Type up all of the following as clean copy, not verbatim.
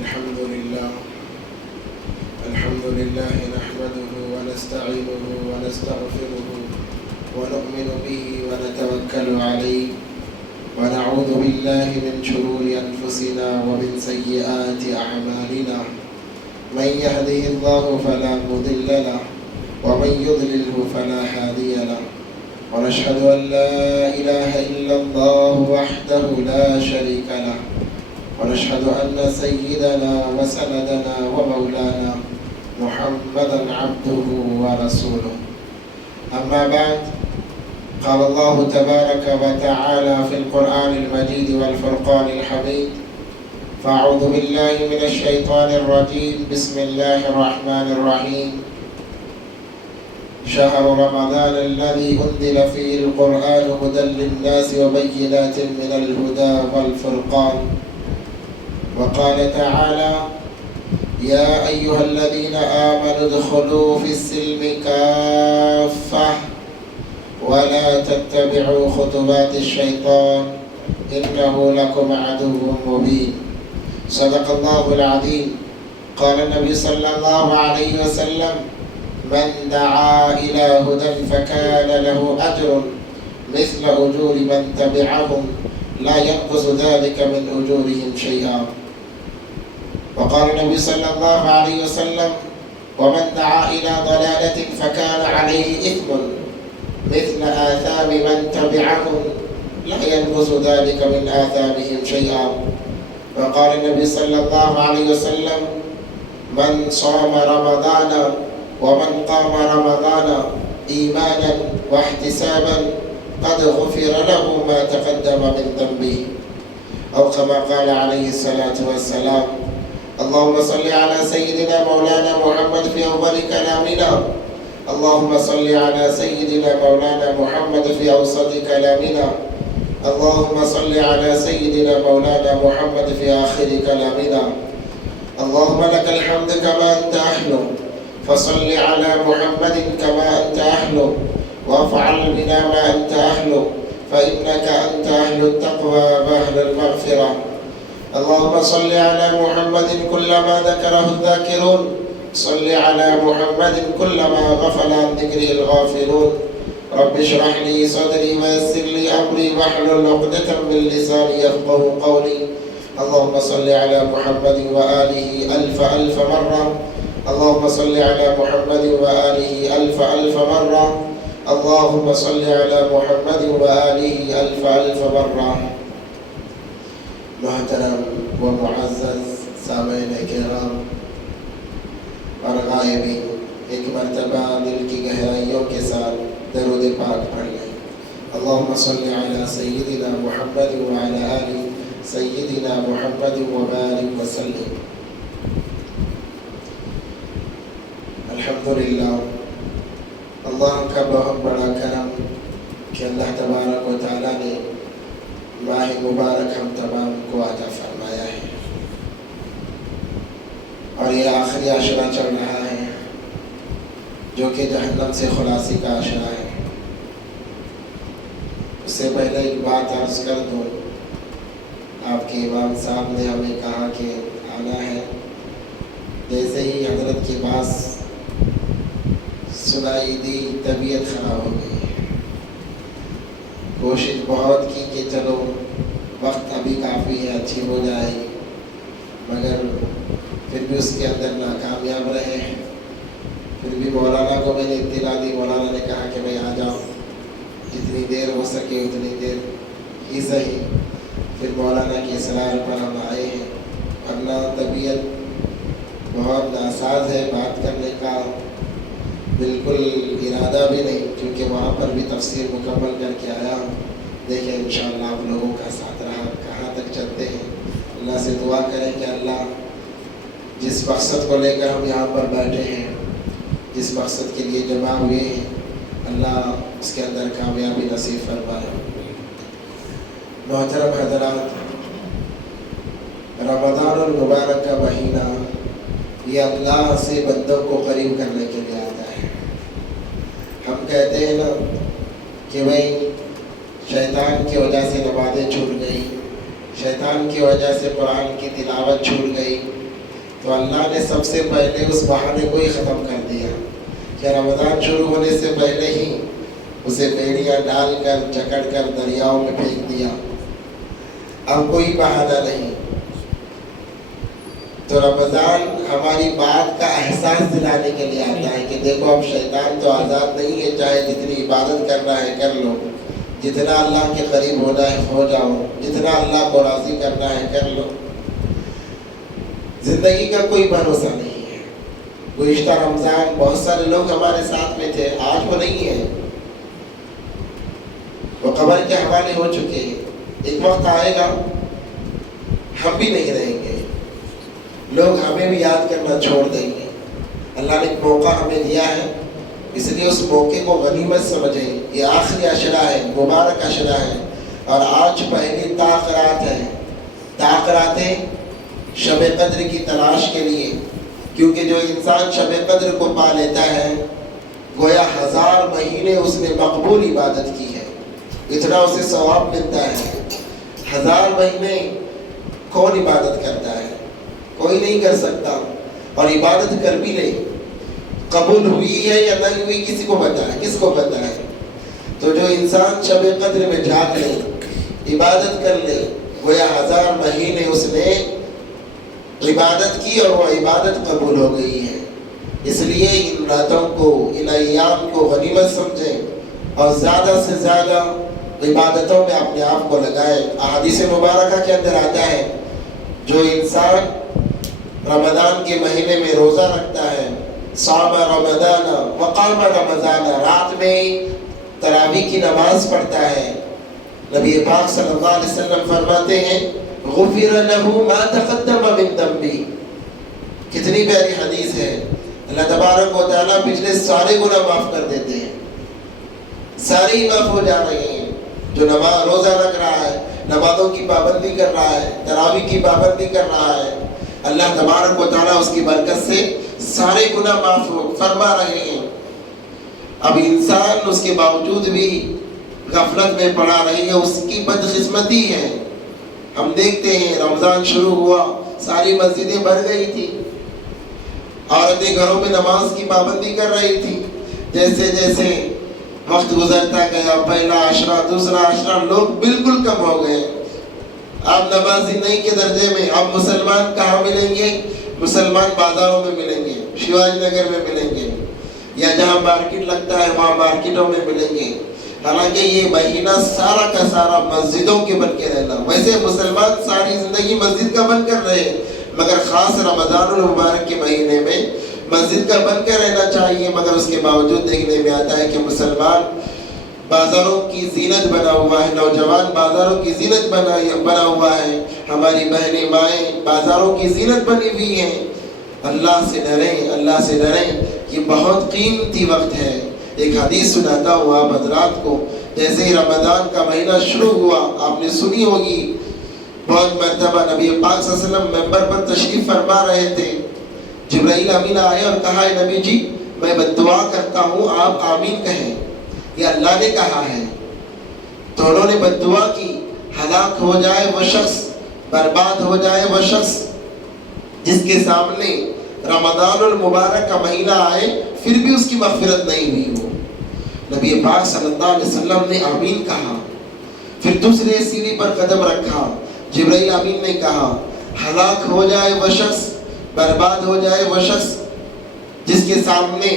الحمد لله نحمده ونستعينه ونستغفره ونؤمن به ونتوكل عليه ونعوذ بالله من شرور أنفسنا ومن سيئات أعمالنا. من يهده الله فلا مضل له ومن يضلله فلا هادي له، ونشهد أن لا إله إلا الله وحده لا شريك له، ونشهد أن سيدنا وسندنا ومولانا محمدا عبده ورسوله. أما بعد، قال الله تبارك وتعالى في القرآن المجيد والفرقان الحميد: فأعوذ بالله من الشيطان الرجيم، بسم الله الرحمن الرحيم. شهر رمضان الذي أنزل فيه القرآن هدى للناس وبينات من الهدى والفرقان. وقال تعالى: يا أيها الذين آمنوا ادخلوا في السلم كافة ولا تتبعوا خطوات الشيطان إنه لكم عدو مبين. صدق الله العظيم. قال النبي صلى الله عليه وسلم: من دعا إلى هدى فكان له أجر مثل أجور من تبعهم لا ينقص ذلك من أجورهم شيئا. وقال النبي صلى الله عليه وسلم: ومن دعا إلى ضلالة فكان عليه إثم مثل آثام من تبعهم لا ينقص ذلك من آثامهم شيئا. وقال النبي صلى الله عليه وسلم: من صام رمضان ومن قام رمضان إيمانا واحتسابا قد غفر له ما تقدم من ذنبه، أو كما قال عليه الصلاة والسلام. اللهم صل على سيدنا مولانا محمد في أول كلامنا، اللهم صل على سيدنا مولانا محمد في أوسط كلامنا، اللهم صل على سيدنا مولانا محمد في آخر كلامنا. اللهم لك الحمد كما أنت أهل، فصل على محمد كما أنت أهل، وافعل بنا ما أنت أهل، فإنك أنت أهل التقوى وأهل المغفرة. اللهم صل على محمد كلما ذكره الذاكرون، صل على محمد كلما غفل عن ذكره الغافلون. رب اشرح لي صدري ويسر لي أمري واحلل عقدة من لساني يفقه قولي. اللهم صل على محمد وآله ألف مرة. اللهم صل على محمد وآله ألف مرة. اللهم صل على محمد وآله ألف مرة. محترم و معزز سامعین کرام اور غائبین، ایک مرتبہ دل کی گہرائیوں کے ساتھ درود پاک پڑھ لیں. اللهم صل على سيدنا محمد وعلى آل سيدنا محمد وبارك وسلم. الحمدللہ، اللہ کا بہت بڑا کرم کہ اللہ تبارک و تعالیٰ نے ماہ مبارک ہم تمام کو عطا فرمایا ہے، اور یہ آخری عشرہ چل رہا ہے جو کہ جہنم سے خلاصی کا عشرہ ہے. اس سے پہلے ایک بات عرض کر دوں، آپ کے امام صاحب نے ہمیں کہا کہ آنا ہے. جیسے ہی حضرت کی بات سنائی دی، طبیعت خراب ہو گئی. کوشش بہت کی کہ چلو وقت ابھی کافی ہے، اچھی ہو جائے گی، مگر پھر بھی اس کے اندر ناکامیاب رہے. پھر بھی مولانا کو میں نے اطلاع دی. مولانا نے کہا کہ بھائی آ جاؤ، جتنی دیر ہو سکے اتنی دیر ہی صحیح. پھر مولانا کی اصرار پر ہم آئے ہیں، ورنہ طبیعت بہت ناساز ہے، بات کرنے کا بالکل ارادہ بھی نہیں، کیونکہ وہاں پر بھی تفسیر مکمل کر کے آیا ہوں. دیکھیں انشاءاللہ آپ لوگوں کا ساتھ رہا، کہاں تک چلتے ہیں. اللہ سے دعا کریں کہ اللہ جس مقصد کو لے کر ہم یہاں پر بیٹھے ہیں، جس مقصد کے لیے جمع ہوئے ہیں، اللہ اس کے اندر کامیابی نصیب فرمائے. محترم حضرات، رمضان المبارک کا مہینہ یہ اللہ سے بندوں کو قریب کرنے کے لیے آتا ہے. ہم کہتے ہیں نا کہ بھائی شیطان کی وجہ سے نمازیں چھوٹ گئی، شیطان کی وجہ سے قرآن کی تلاوت چھوٹ گئی، تو اللہ نے سب سے پہلے اس بہانے کو ہی ختم کر دیا کہ رمضان شروع ہونے سے پہلے ہی اسے بیڑیاں ڈال کر جکڑ کر دریاؤں میں پھینک دیا. اب کوئی بہانہ نہیں. تو رمضان ہماری بات کا احساس دلانے کے لیے آتا ہے کہ دیکھو اب شیطان تو آزاد نہیں ہے، چاہے جتنی عبادت کرنا ہے کر لو، جتنا اللہ کے قریب ہونا ہے ہو جاؤ، جتنا اللہ کو راضی کرنا ہے کر لو. زندگی کا کوئی بھروسہ نہیں ہے. گزشتہ رمضان بہت سارے لوگ ہمارے ساتھ میں تھے، آج وہ نہیں ہے، وہ قبر کے حوالے ہو چکے ہیں. ایک وقت آئے گا ہم بھی نہیں رہیں گے، لوگ ہمیں بھی یاد کرنا چھوڑ دیں گے. اللہ نے ایک موقع ہمیں دیا ہے، اس لیے اس موقع کو غنیمت سمجھیں. یہ آخری عشرہ ہے، مبارک عشرہ ہے، اور آج پہلی تاخرات ہے. تاخراتیں شب قدر کی تلاش کے لیے، کیونکہ جو انسان شب قدر کو پا لیتا ہے گویا 1000 مہینے اس نے مقبول عبادت کی ہے، اتنا اسے ثواب ملتا ہے. 1000 مہینے کون عبادت کرتا ہے؟ کوئی نہیں کر سکتا. اور عبادت کر بھی لے، قبول ہوئی ہے یا نہیں ہوئی کسی کو پتہ ہے؟ کس کو پتہ ہے؟ تو جو انسان شب قدر میں جاگ لے، عبادت کر لے، گویا 1000 مہینے اس نے عبادت کی اور وہ عبادت قبول ہو گئی ہے. اس لیے ان راتوں کو، ان ایام کو غنیمت سمجھیں اور زیادہ سے زیادہ عبادتوں میں اپنے آپ کو لگائیں. احادیث مبارکہ کے اندر آتا ہے جو انسان رمضان کے مہینے میں روزہ رکھتا ہے، صام رمضان وقام رمضان، رات میں تراویح کی نماز پڑھتا ہے، نبی پاک صلی اللہ علیہ وسلم فرماتے ہیں غفر له ما تقدم من ذنبه. کتنی پیاری حدیث ہے. اللہ تبارک و تعالیٰ پچھلے سارے گناہ معاف کر دیتے ہیں، سارے ہی معاف ہو جا رہے ہیں. جو نماز روزہ رکھ رہا ہے، نمازوں کی پابندی کر رہا ہے، تراویح کی پابندی کر رہا ہے، اللہ تبارک و تعالیٰ اس کی برکت سے سارے گناہ معاف فرما رہے ہیں. اب انسان اس کے باوجود بھی غفلت میں پڑا رہی ہے، اس کی بدقسمتی ہے. ہم دیکھتے ہیں رمضان شروع ہوا، ساری مسجدیں بھر گئی تھی، عورتیں گھروں میں نماز کی پابندی کر رہی تھی. جیسے جیسے وقت گزرتا گیا، پہلا عشرہ، دوسرا عشرہ، لوگ بالکل کم ہو گئے. اب نمازی نہیں کے درجے میں. اب مسلمان کہاں ملیں گے؟ مسلمان بازاروں میں ملیں گے، شیواجی نگر میں ملیں گے، یا جہاں مارکیٹ لگتا ہے وہاں مارکیٹوں میں ملیں گے. حالانکہ یہ مہینہ سارا کا سارا مسجدوں کے بن کے رہنا. ویسے مسلمان ساری زندگی مسجد کا بن کر رہے، مگر خاص رمضان المبارک کے مہینے میں مسجد کا بن کر رہنا چاہیے. مگر اس کے باوجود دیکھنے میں آتا ہے کہ مسلمان بازاروں کی زینت بنا ہوا ہے، نوجوان بازاروں کی زینت بنا ہوا ہے، ہماری بہنیں مائیں بازاروں کی زینت بنی ہوئی ہیں. اللہ سے ڈریں، اللہ سے ڈریں. یہ بہت قیمتی وقت ہے. ایک حدیث سناتا ہوں آپ حضرات کو. جیسے ہی رمضان کا مہینہ شروع ہوا، آپ نے سنی ہوگی بہت مرتبہ نبی پاک صلی اللہ علیہ وسلم ممبر پر تشریف فرما رہے تھے. جبرائیل امین آئے اور کہا ہے نبی جی میں بددعا کرتا ہوں آپ آمین کہیں، یہ اللہ نے کہا ہے. تو انہوں نے بددعا کی، ہلاک ہو جائے وہ شخص، برباد ہو جائے وہ شخص جس کے سامنے رمضان المبارک کا مہینہ آئے پھر بھی اس کی مغفرت نہیں ہوئی ہو. نبی پاک صلی اللہ علیہ وسلم نے آمین کہا. پھر دوسرے سیڑھی پر قدم رکھا، جبرائیل آمین نے کہا ہلاک ہو جائے وہ شخص، برباد ہو جائے وہ شخص جس کے سامنے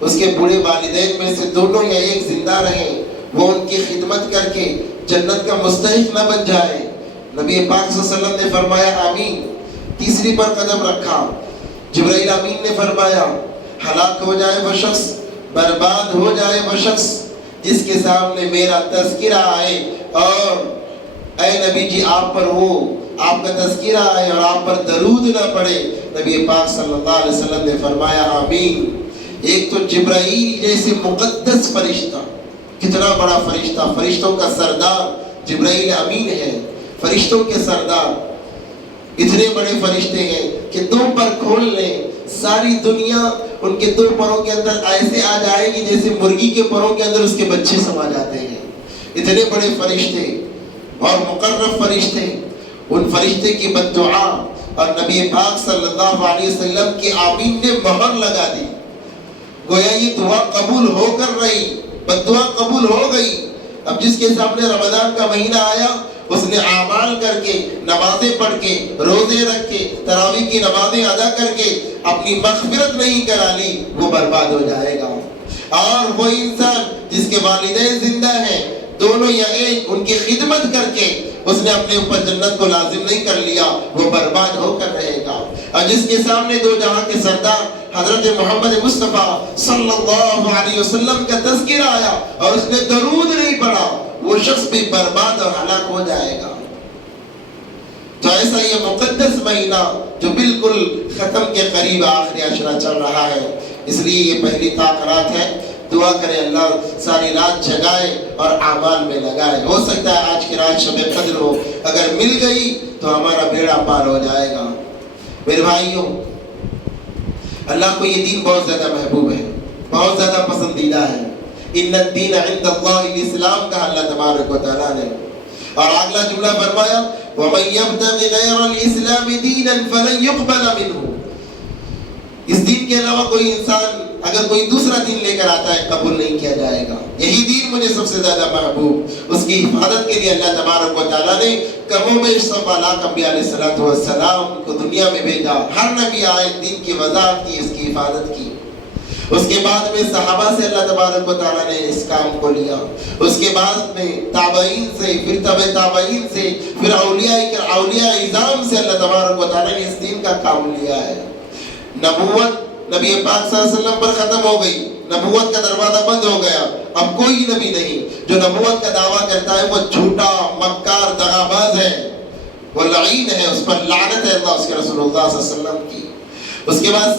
اس کے بوڑھے والدین میں سے دونوں یا ایک زندہ رہیں، وہ ان کی خدمت کر کے جنت کا مستحق نہ بن جائے. نبی پاک صلی اللہ علیہ وسلم نے فرمایا آمین. تیسری پر قدم رکھا، جبرائیل امین نے فرمایا ہلاک ہو جائے وہ شخص، برباد ہو جائے وہ شخص جس کے سامنے میرا تذکرہ آئے اور اے نبی جی آپ پر وہ آپ کا تذکرہ آئے اور آپ پر درود نہ پڑے. نبی پاک صلی اللہ علیہ وسلم نے فرمایا آمین. ایک تو جبرائیل جیسے مقدس فرشتہ، کتنا بڑا فرشتہ، فرشتوں کا سردار جبرائیل امین ہے، فرشتوں کے سردار. اتنے بڑے فرشتے ہیں کہ دو پر کھول لیں ساری دنیا ان کے دو پروں کے اندر ایسے آ جائے گی جیسے مرغی کے پروں کے اندر اس کے بچے سما جاتے ہیں. اتنے بڑے فرشتے اور مقرب فرشتے. ان فرشتے کی بددعا اور نبی پاک صلی اللہ علیہ وسلم کی آمین نے مہر لگا دی. گویا یہ دعا قبول ہو کر رہی، بد دعا قبول ہو گئی. اب جس کے سامنے رمضان کا مہینہ آیا، اس نے اعمال کر کے، نمازیں پڑھ کے، روزے رکھ کے، تراویح کی نمازیں ادا کر کے اپنی مغفرت نہیں کرا لی، وہ برباد ہو جائے گا. اور وہ انسان جس کے والدین زندہ ہیں، دونوں یا ایک، ان کی خدمت کر کے اس نے اپنے اوپر جنت کو لازم نہیں کر لیا، وہ برباد ہو کر رہے گا. اور جس کے سامنے دو جہاں کے سردار حضرت محمد مصطفیٰ صلی اللہ علیہ وسلم کا تذکرہ آیا اور اس نے درود نہیں پڑھا، وہ شخص بھی برباد اور ہلاک ہو جائے گا. تو ایسا یہ مقدس مہینہ جو بالکل ختم کے قریب آخری عشرہ چل رہا ہے، اس لیے یہ پہلی طاقت ہے. دعا کرے اللہ ساری رات جگائے اور اعمال میں لگائے. ہو سکتا ہے آج کی رات شب قدر ہو، اگر مل گئی تو ہمارا بیڑا پار ہو جائے گا. میرے بھائیوں، اللہ کو یہ دین بہت زیادہ محبوب ہے، بہت زیادہ پسندیدہ ہے. ان الدین عند اللہ الاسلام کہا اللہ تبارک و تعالیٰ نے. اور اگلا جملہ فرمایا وَمَن يَبْتَغِ غَيْرَ الْإِسْلَامِ دِينًا فَلَن يُقْبَلَ مِنْهُ. اس دین کے علاوہ کوئی انسان اگر کوئی دوسرا دین لے کر آتا ہے، قبول نہیں کیا جائے گا. یہی دین مجھے سب سے زیادہ محبوب. اس کی حفاظت کے لیے اللہ تبارک و تعالیٰ نے کم و بیش 100 انبیاء علیہ السلام کو دنیا میں بھیجا. ہر نبی آئے، دین کی وضاحت کی، اس کی حفاظت کی. اس کے بعد میں صحابہ سے اللہ تبارک و تعالیٰ نے اس کام کو لیا. اس کے بعد میں تابعین سے، پھر تبع تابعین سے، پھر اولیاء اعظام سے اللہ تبارک و تعالیٰ نے اس دین کا کام لیا ہے. نبوت نبی پاک صلی اللہ علیہ وسلم پر ختم ہو گئی، نبوت کا دروازہ بند ہو گیا. اب کوئی نبی نہیں جو نبوت کا دعویٰ کرتا ہے وہ جھوٹا، مکار، دغاباز ہے، وہ لعین ہے، اس پر لعنت ہے اللہ اس کے رسول اللہ صلی اللہ علیہ وسلم کی. اس کے بعد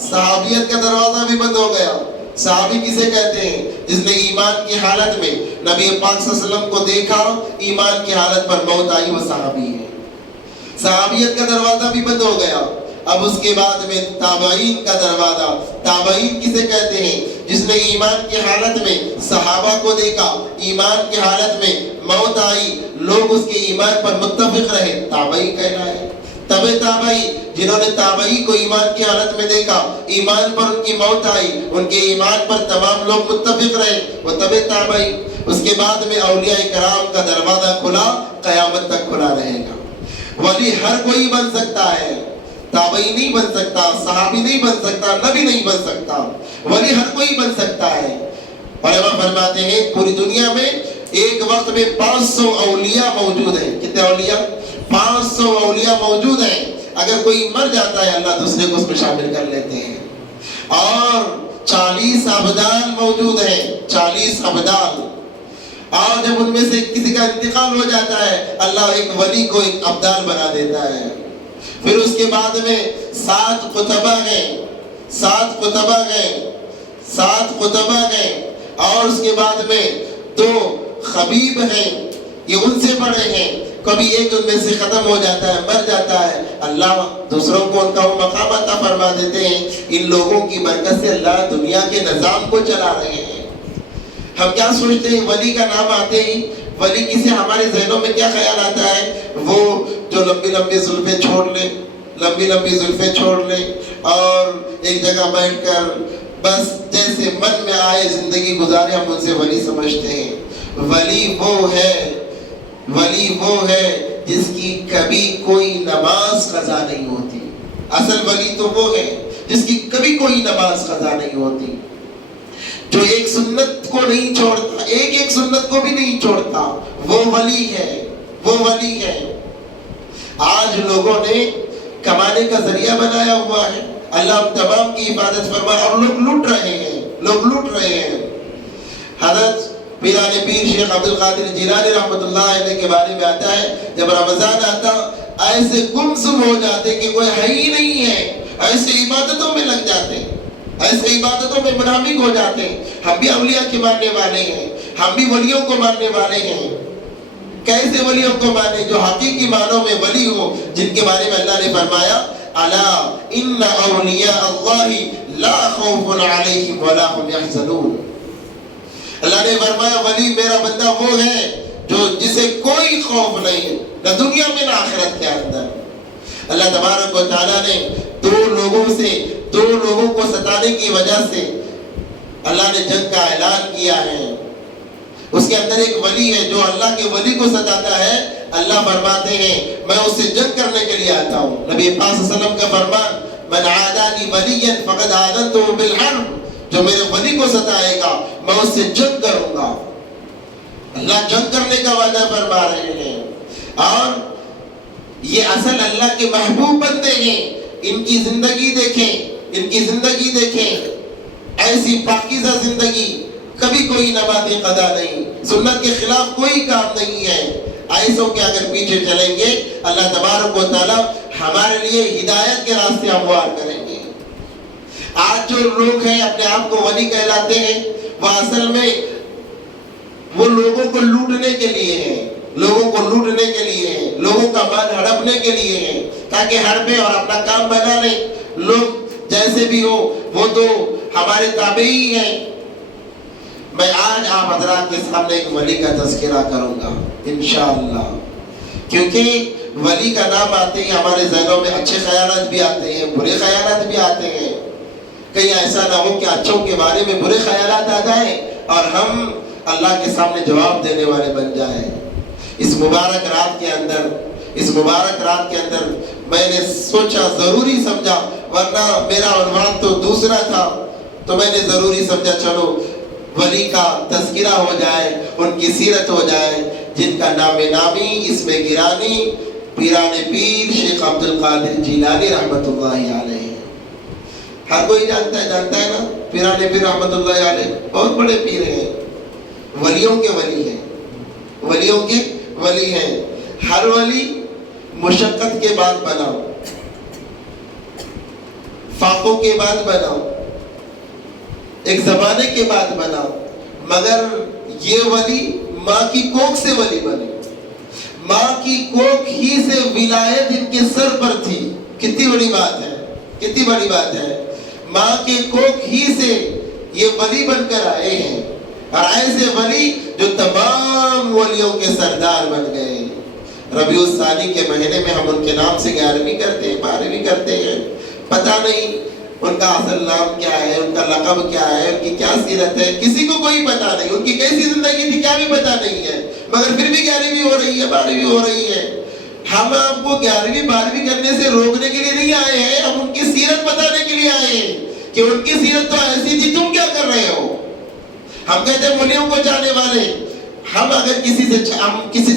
صحابیت کا دروازہ بھی بند ہو گیا. صحابی کسے کہتے ہیں؟ جس نے ایمان کی حالت میں نبی پاک صلی اللہ علیہ وسلم کو دیکھا، ایمان کی حالت پر موت آئی، وہ صحابی ہے. صحابیت کا دروازہ بھی بند ہو گیا. اب اس کے بعد میں تابعین کا دروازہ. تابعین کسے کہتے ہیں؟ جس نے ایمان کی حالت میں صحابہ کو دیکھا، ایمان کی حالت میں موت آئی، لوگ اس کے ایمان پر متفق رہے، تابعی کہلائے. تبع تابعی جنہوں نے تابعی کو ایمان کی حالت میں دیکھا، ایمان پر ان کی موت آئی، ان کے ایمان پر تمام لوگ متفق رہے، وہ تبع تابعی. اس کے بعد میں اولیاء کرام کا دروازہ کھلا، قیامت تک کھلا رہے گا. ولی ہر کوئی بن سکتا ہے، تابعی نہیں بن سکتا، صحابی نہیں بن سکتا، نبی نہیں بن سکتا، ولی ہر کوئی بن سکتا ہے. علماء فرماتے ہیں پوری دنیا میں ایک وقت میں 500 اولیاء موجود ہیں. کتنے اولیاء؟ 500 اولیاء موجود ہیں. اگر کوئی مر جاتا ہے اللہ دوسرے کو اس میں شامل کر لیتے ہیں. اور 40 ابدال موجود ہیں، 40 ابدال. اور جب ان میں سے کسی کا انتقال ہو جاتا ہے اللہ ایک ولی کو ایک ابدال بنا دیتا ہے. پھر اس کے بعد میں 7 قطبہ ہیں، 7 قطبہ ہیں، 7 قطبہ ہیں. اور اس کے بعد میں 2 خبیب ہیں، یہ ان سے بڑے ہیں. کبھی ایک ان میں سے ختم ہو جاتا ہے، مر جاتا ہے، اللہ دوسروں کو ان کا وہ مقام عطا فرما دیتے ہیں. ان لوگوں کی برکت سے اللہ دنیا کے نظام کو چلا رہے ہیں. ہم کیا سوچتے ہیں ولی کا نام آتے ہی ولی کسی ہمارے ذہنوں میں کیا خیال آتا ہے؟ وہ جو لمبی لمبی زلفیں چھوڑ لے، لمبی لمبی زلفیں چھوڑ لے اور ایک جگہ بیٹھ کر بس جیسے من میں آئے زندگی گزارے، ہم ان سے ولی سمجھتے ہیں. ولی وہ ہے جس کی کبھی کوئی نماز قضا نہیں ہوتی. اصل ولی تو وہ ہے جس کی کبھی کوئی نماز قضا نہیں ہوتی، جو ایک سنت کو نہیں چھوڑتا، ایک سنت کو بھی نہیں چھوڑتا. وہ ولی ہے، وہ ولی ہے. آج لوگوں نے کمانے کا ذریعہ بنایا ہوا ہے. اللہ تمام کی حفاظت فرمائے. اور لوگ لوٹ رہے ہیں. حضرت پیران پیر شیخ عبد القادر جیلانی رحمۃ اللہ علیہ کے بارے میں آتا ہے جب رمضان آتا ایسے گمسم ہو جاتے کہ کوئی ہے ہی نہیں ہے، ایسے عبادتوں میں لگ جاتے، ایسے عبادتوں میں منافق ہو جاتے. ہم بھی اولیاء کے ماننے والے ہیں، ہم بھی ولیوں کو ماننے والے ہیں. کیسے ولیوں کو مانے؟ جو حقیقی معنوں میں ولی ہو، جن کے بارے میں اللہ نے فرمایا الا ان اولیاء اللہ لا خوف علیہم ولا هم يحزنون. اللہ نے فرمایا ولی میرا بندہ وہ ہے جو جسے کوئی خوف نہیں، نہ دنیا میں نہ آخرت کے اندر. اللہ تبارک و تعالیٰ نے دو لوگوں کو ستانے کی وجہ سے اللہ نے جنگ کا اعلان کیا ہے. اس کے اندر ایک ولی ہے جو اللہ کے ولی کو ستاتا ہے. اللہ فرماتے ہیں میں اس سے جنگ کرنے کے لیے آتا ہوں. نبی پاک صلی اللہ علیہ وسلم کا فرمان من عادانی ولیا فقد آذنته بالحرب، جو میرے ولی کو ستائے گا میں اس سے جنگ کروں گا. اللہ جنگ کرنے کا وعدہ فرما رہے ہیں. اور یہ اصل اللہ کے محبوب بندے ہیں. ان کی زندگی دیکھیں، ایسی پاکیزہ زندگی. کبھی کوئی نماز قضا نہیں، سنت کے خلاف کوئی کام نہیں ہے. ایسوں کے اگر پیچھے چلیں گے اللہ تبارک و تعالی ہمارے لیے ہدایت کے راستے ہموار کریں گے. آج جو لوگ ہیں اپنے آپ کو ولی کہلاتے ہیں، وہ اصل میں وہ لوگوں کو لوٹنے کے لیے ہیں، لوگوں کا مال ہڑپنے کے لیے ہیں، تاکہ ہڑپے اور اپنا کام بنا لیں. لوگ جیسے بھی ہو وہ تو ہمارے تابعی ہیں. میں آج آپ حضرات کے سامنے ایک ولی کا تذکرہ کروں گا انشاءاللہ، کیونکہ ولی کا نام آتے ہی ہمارے ذہنوں میں اچھے خیالات بھی آتے ہیں، برے خیالات بھی آتے ہیں. کہیں ایسا نہ ہو کہ اچھوں کے بارے میں برے خیالات آ جائیں اور ہم اللہ کے سامنے جواب دینے والے بن جائیں. اس مبارک رات کے اندر میں نے سوچا، ضروری سمجھا، ورنہ میرا عنوان تو دوسرا تھا، تو میں نے ضروری سمجھا چلو ولی کا تذکرہ ہو جائے، ان کی سیرت ہو جائے، جن کا نام نامی اسم گرامی پیران پیر شیخ عبد القادر جیلانی رحمت اللہ علیہ. ہر کوئی جانتا ہے نا پیران پیر رحمت اللہ علیہ، بہت بڑے پیر ہیں، ولیوں کے ولی ہیں. ہر ولی مشقت کے بعد بناؤ، فاقوں کے بعد بناؤ، ایک زمانے کے بعد بناؤ، مگر یہ ولی ماں کی کوکھ سے ولی بنے. ماں کی کوکھ ہی سے ولایت ان کے سر پر تھی. کتنی بڑی بات ہے. ماں کے کوکھ ہی سے یہ ولی بن کر آئے ہیں، اور ایسے ولی جو تمام ولیوں کے سردار بن گئے. ربیع الثانی کے مہینے میں ہم ان کے نام سے 11ویں کرتے ہیں، 12ویں کرتے ہیں. پتہ نہیں ان کا اصل نام کیا ہے، ان کا لقب کیا ہے، ان کی کیا سیرت ہے، کسی کو کوئی پتہ نہیں. ان کی کیسی زندگی تھی کیا بھی پتہ نہیں ہے، مگر پھر بھی 11ویں ہو رہی ہے، 12ویں ہو رہی ہے. ہم آپ کو 11ویں 12ویں کرنے سے روکنے کے لیے نہیں آئے ہیں، ہم ان کی سیرت بتانے کے لیے آئے ہیں کہ ان کی سیرت تو ایسی تھی، تم کیا کر رہے ہو. ہم کہتے ہیں ولیوں کو جانے والے. ہم اگر کسی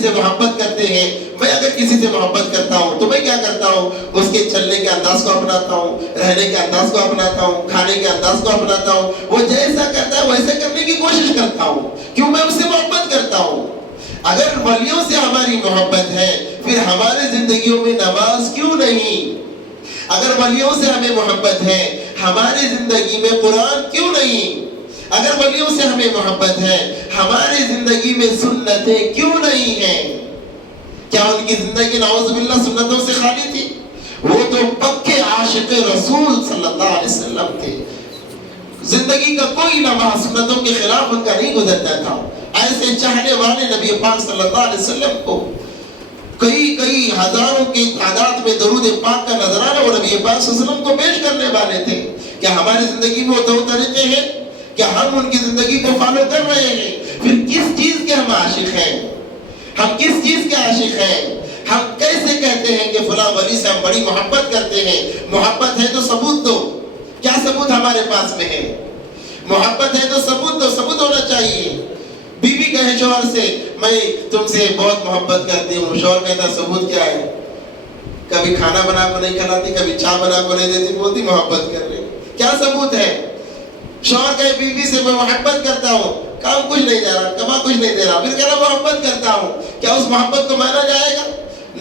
سے محبت کرتے ہیں، میں اگر کسی سے محبت کرتا ہوں تو میں کیا کرتا ہوں، اس کے چلنے کے انداز کو اپناتا ہوں، رہنے کے انداز کو اپناتا ہوں، کھانے کے انداز کو اپناتا ہوں. وہ جیسا کرتا ہے ویسے کرنے کی کوشش کرتا ہوں، کیوں میں اس سے محبت کرتا ہوں. اگر ولیوں سے ہماری محبت ہے پھر ہمارے زندگیوں میں نماز کیوں نہیں؟ اگر ولیوں سے ہمیں محبت ہے ہماری زندگی میں قرآن کیوں نہیں؟ اگر ولیوں سے ہمیں محبت ہے ہماری زندگی میں سنتیں کیوں نہیں ہیں؟ کیا ان کی زندگی نعوذ باللہ سنتوں سے خالی تھی؟ وہ تو پکے عاشق رسول صلی اللہ علیہ وسلم تھے. زندگی کا کوئی لمحہ سنتوں کے خلاف ان کا نہیں گزرتا تھا. ایسے چاہنے والے نبی پاک صلی اللہ علیہ وسلم کو کئی ہزاروں کی تعداد میں درود پاک کا نذرانہ وہ نبی پاک صلی اللہ علیہ وسلم کو پیش کرنے والے تھے. کیا ہماری زندگی میں وہ دو طریقے ہیں؟ کیا ہم ان کی زندگی کو فالو کر رہے ہیں؟ پھر کس چیز کے ہم عاشق ہیں؟ ہم کس چیز کے عاشق ہیں؟ ہم کیسے کہتے ہیں کہ فلاں ولی سے ہم بڑی محبت کرتے ہیں؟ محبت ہے تو ثبوت دو. کیا ثبوت ہمارے پاس میں ہے؟ محبت ہے تو ثبوت دو. ثبوت ہونا چاہیے. بیوی کہے شوہر سے میں تم سے بہت محبت کرتی ہوں، شوہر کہتا ثبوت کیا ہے؟ کبھی کھانا بنا کو نہیں کھلاتی، کبھی چائے بنا کو نہیں دیتی، بولتی محبت کر رہی. کیا ثبوت ہے؟ شوہر کہے بیوی سے میں محبت کرتا ہوں، کام کچھ نہیں دے رہا، کما کچھ نہیں دے رہا، پھر کہنا محبت کرتا ہوں. کیا اس محبت کو مانا جائے گا؟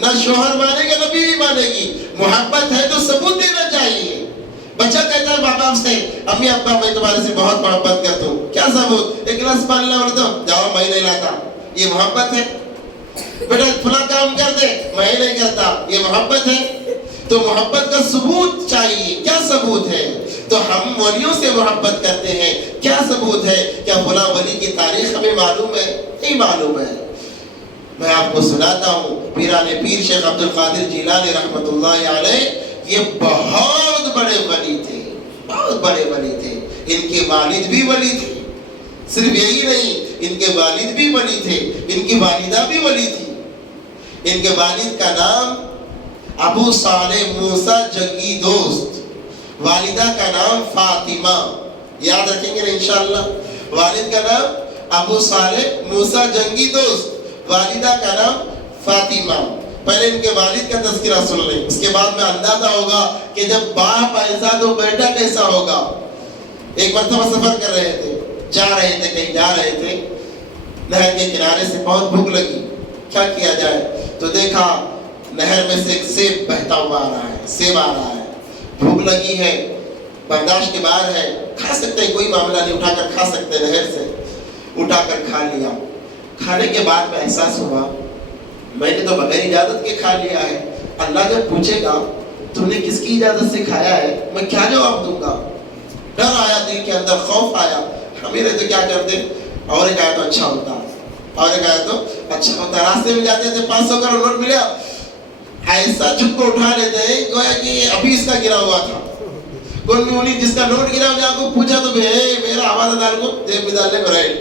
نہ شوہر مانے گا نہ بیوی مانے گی. محبت ہے تو ثبوت دینا چاہیے. بچہ کہتا ہے ماں باپ سے امی ابا میں تمہارے سے بہت محبت کرتا ہوں، کیا ثبوت؟ ایک گلاس پانی لا دو، جاؤ میں نہیں لاتا، یہ محبت ہے. بیٹا فلاں کام کر دے، میں نہیں کرتا، یہ محبت ہے. تو محبت کا ثبوت چاہیے. کیا ثبوت ہے؟ تو ہم ولیوں سے محبت کرتے ہیں، کیا ثبوت ہے؟ کیا فلاں ولی کی تاریخ ہمیں معلوم ہے؟ نہیں معلوم ہے. میں آپ کو سناتا ہوں، پیران پیر شیخ عبد القادر جیلانی رحمۃ اللہ علیہ یہ بہت بڑے ولی تھے، بہت بڑے ولی تھے۔ ان کے والد بھی ولی تھے، صرف یہی نہیں، ان کے والد بھی ولی تھے، ان کی والدہ بھی ولی تھی۔ ان کے والد کا نام ابو صالح موسیٰ جنگی دوست، والدہ کا نام فاطمہ، یاد رکھیں گے انشاءاللہ۔ والد کا نام ابو صالح موسیٰ جنگی دوست، والدہ کا نام فاطمہ۔ پہلے ان کے والد کا تذکرہ سن لیں، اس کے بعد میں اندازہ ہوگا کہ جب باپ ایسا تو بیٹا کیسا ہوگا۔ ایک مرتبہ سفر کر رہے تھے، جا رہے تھے، کہیں جا رہے تھے، نہر کے کنارے سے بہت بھوک لگی، کیا کیا جائے؟ تو دیکھا نہر میں سے ایک سیب بہتا ہوا آ رہا ہے، سیب آ رہا ہے، بھوک لگی ہے، برداشت کے باہر ہے، کھا سکتے ہیں، کوئی معاملہ نہیں، اٹھا کر کھا سکتے ہیں، نہر سے اٹھا کر کھا لیا۔ کھانے کے بعد میں احساس ہوا میں نے تو بغیر اجازت کے کھا لیا ہے، اللہ جب پوچھے گا تم نے کس کی اجازت سے کھایا ہے، میں کیا جواب دوں گا؟ ڈر آیا دل کے اندر، خوف آیا۔ ہمیں تو کیا کرتے، اور ایک آیا تو اچھا ہوتا، اور ایک آیا تو اچھا ہوتا، راستے میں جاتے تھے 500 کا نوٹ ملا، ایسا چھپ کو اٹھا لیتے ہیں گویا کہ ابھی اس کا گرا ہوا تھا۔ کون بھی انہیں جس کا نوٹ گرا ہوا کو پوچھا تو میرا آواز دار کو جیب میں ڈالنے کو رہے۔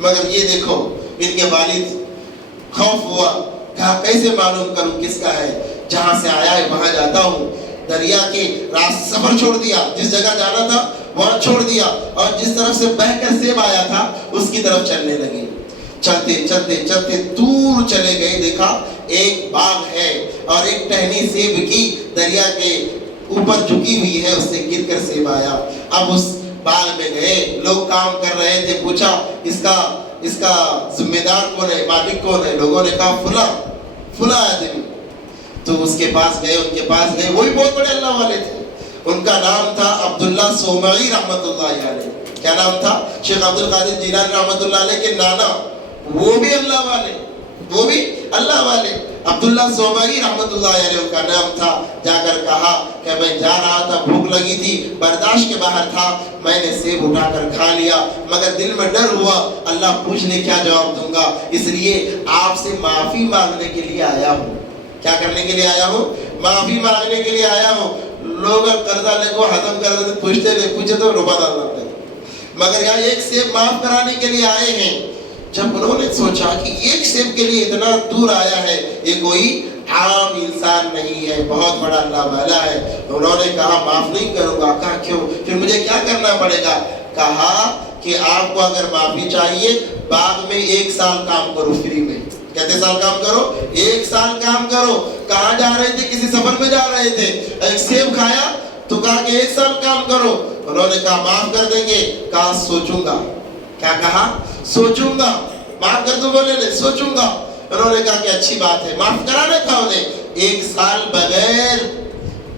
مگر یہ دیکھو ان کے والد خوف ہوا، کہا کیسے معلوم کروں کس کا ہے، جہاں سے آیا ہے وہاں جاتا ہوں۔ دریا کے سفر چھوڑ دیا، جس جگہ جانا تھا وہاں چھوڑ دیا، اور جس طرف سے بہہ کر سیب آیا تھا اس کی طرف چلنے لگے۔ چلتے چلتے چلتے دور چلے گئے، دیکھا ایک باغ ہے اور ایک ٹہنی سیب کی دریا کے اوپر جھکی ہوئی ہے، اس سے گر کر سیب آیا۔ اب اس باغ میں گئے، لوگ کام کر رہے تھے، پوچھا اس کا ذمہ دار کون ہے، مالک کون ہے؟ لوگوں نے کہا فلاں آدمی۔ تو اس کے پاس گئے، ان کے پاس گئے، وہی بہت بڑے اللہ والے تھے، ان کا نام تھا عبداللہ صومعی رحمۃ اللہ علیہ۔ کیا نام تھا؟ شیخ عبد القادر جیلانی رحمۃ اللہ علیہ کے نانا، وہ بھی اللہ والے، وہ بھی اللہ والے، عبداللہ صومعی رحمۃ اللہ علیہ ان کا نام تھا۔ جا کر کہا کہ میں جا رہا تھا، بھوک لگی تھی، برداشت کے باہر تھا، میں نے سیب اٹھا کر کھا لیا، مگر دل میں ڈر ہوا اللہ پوچھ لے کیا جواب دوں گا، اس لیے آپ سے معافی مانگنے کے لیے آیا ہوں۔ کیا کرنے کے لیے آیا ہوں؟ معافی مانگنے کے لیے آیا ہوں۔ لوگ قرضہ لے کو ختم کر دیتے، پوچھتے تو روپا ڈال دیتے، مگر یہاں ایک سیب معاف کرانے کے لیے آئے ہیں۔ جب انہوں نے سوچا کہ ایک سیب کے لیے اتنا دور آیا ہے، یہ کوئی عام انسان نہیں ہے، بہت بڑا اللہ والا ہے، انہوں نے کہا معاف نہیں کروں گا۔ کہا کیوں؟ پھر مجھے کیا کرنا پڑے گا؟ کہا کہ آپ کو اگر معافی چاہیے باغ میں 1 سال کام کرو فری میں۔ کہتے سال کام کرو؟ 1 سال کام کرو۔ کہاں جا رہے تھے؟ کسی سفر میں جا رہے تھے، ایک سیب کھایا تو کہا کہ 1 سال کام کرو۔ انہوں نے کہا معاف کر دیں گے؟ کہا سوچوں گا۔ کیا کہا؟ سوچوں گا۔ معاف کر دو بولے نہیں، سوچوں گا۔ انہوں نے کہا کہ اچھی بات ہے، معاف کرانا تھا انہیں۔ 1 سال بغیر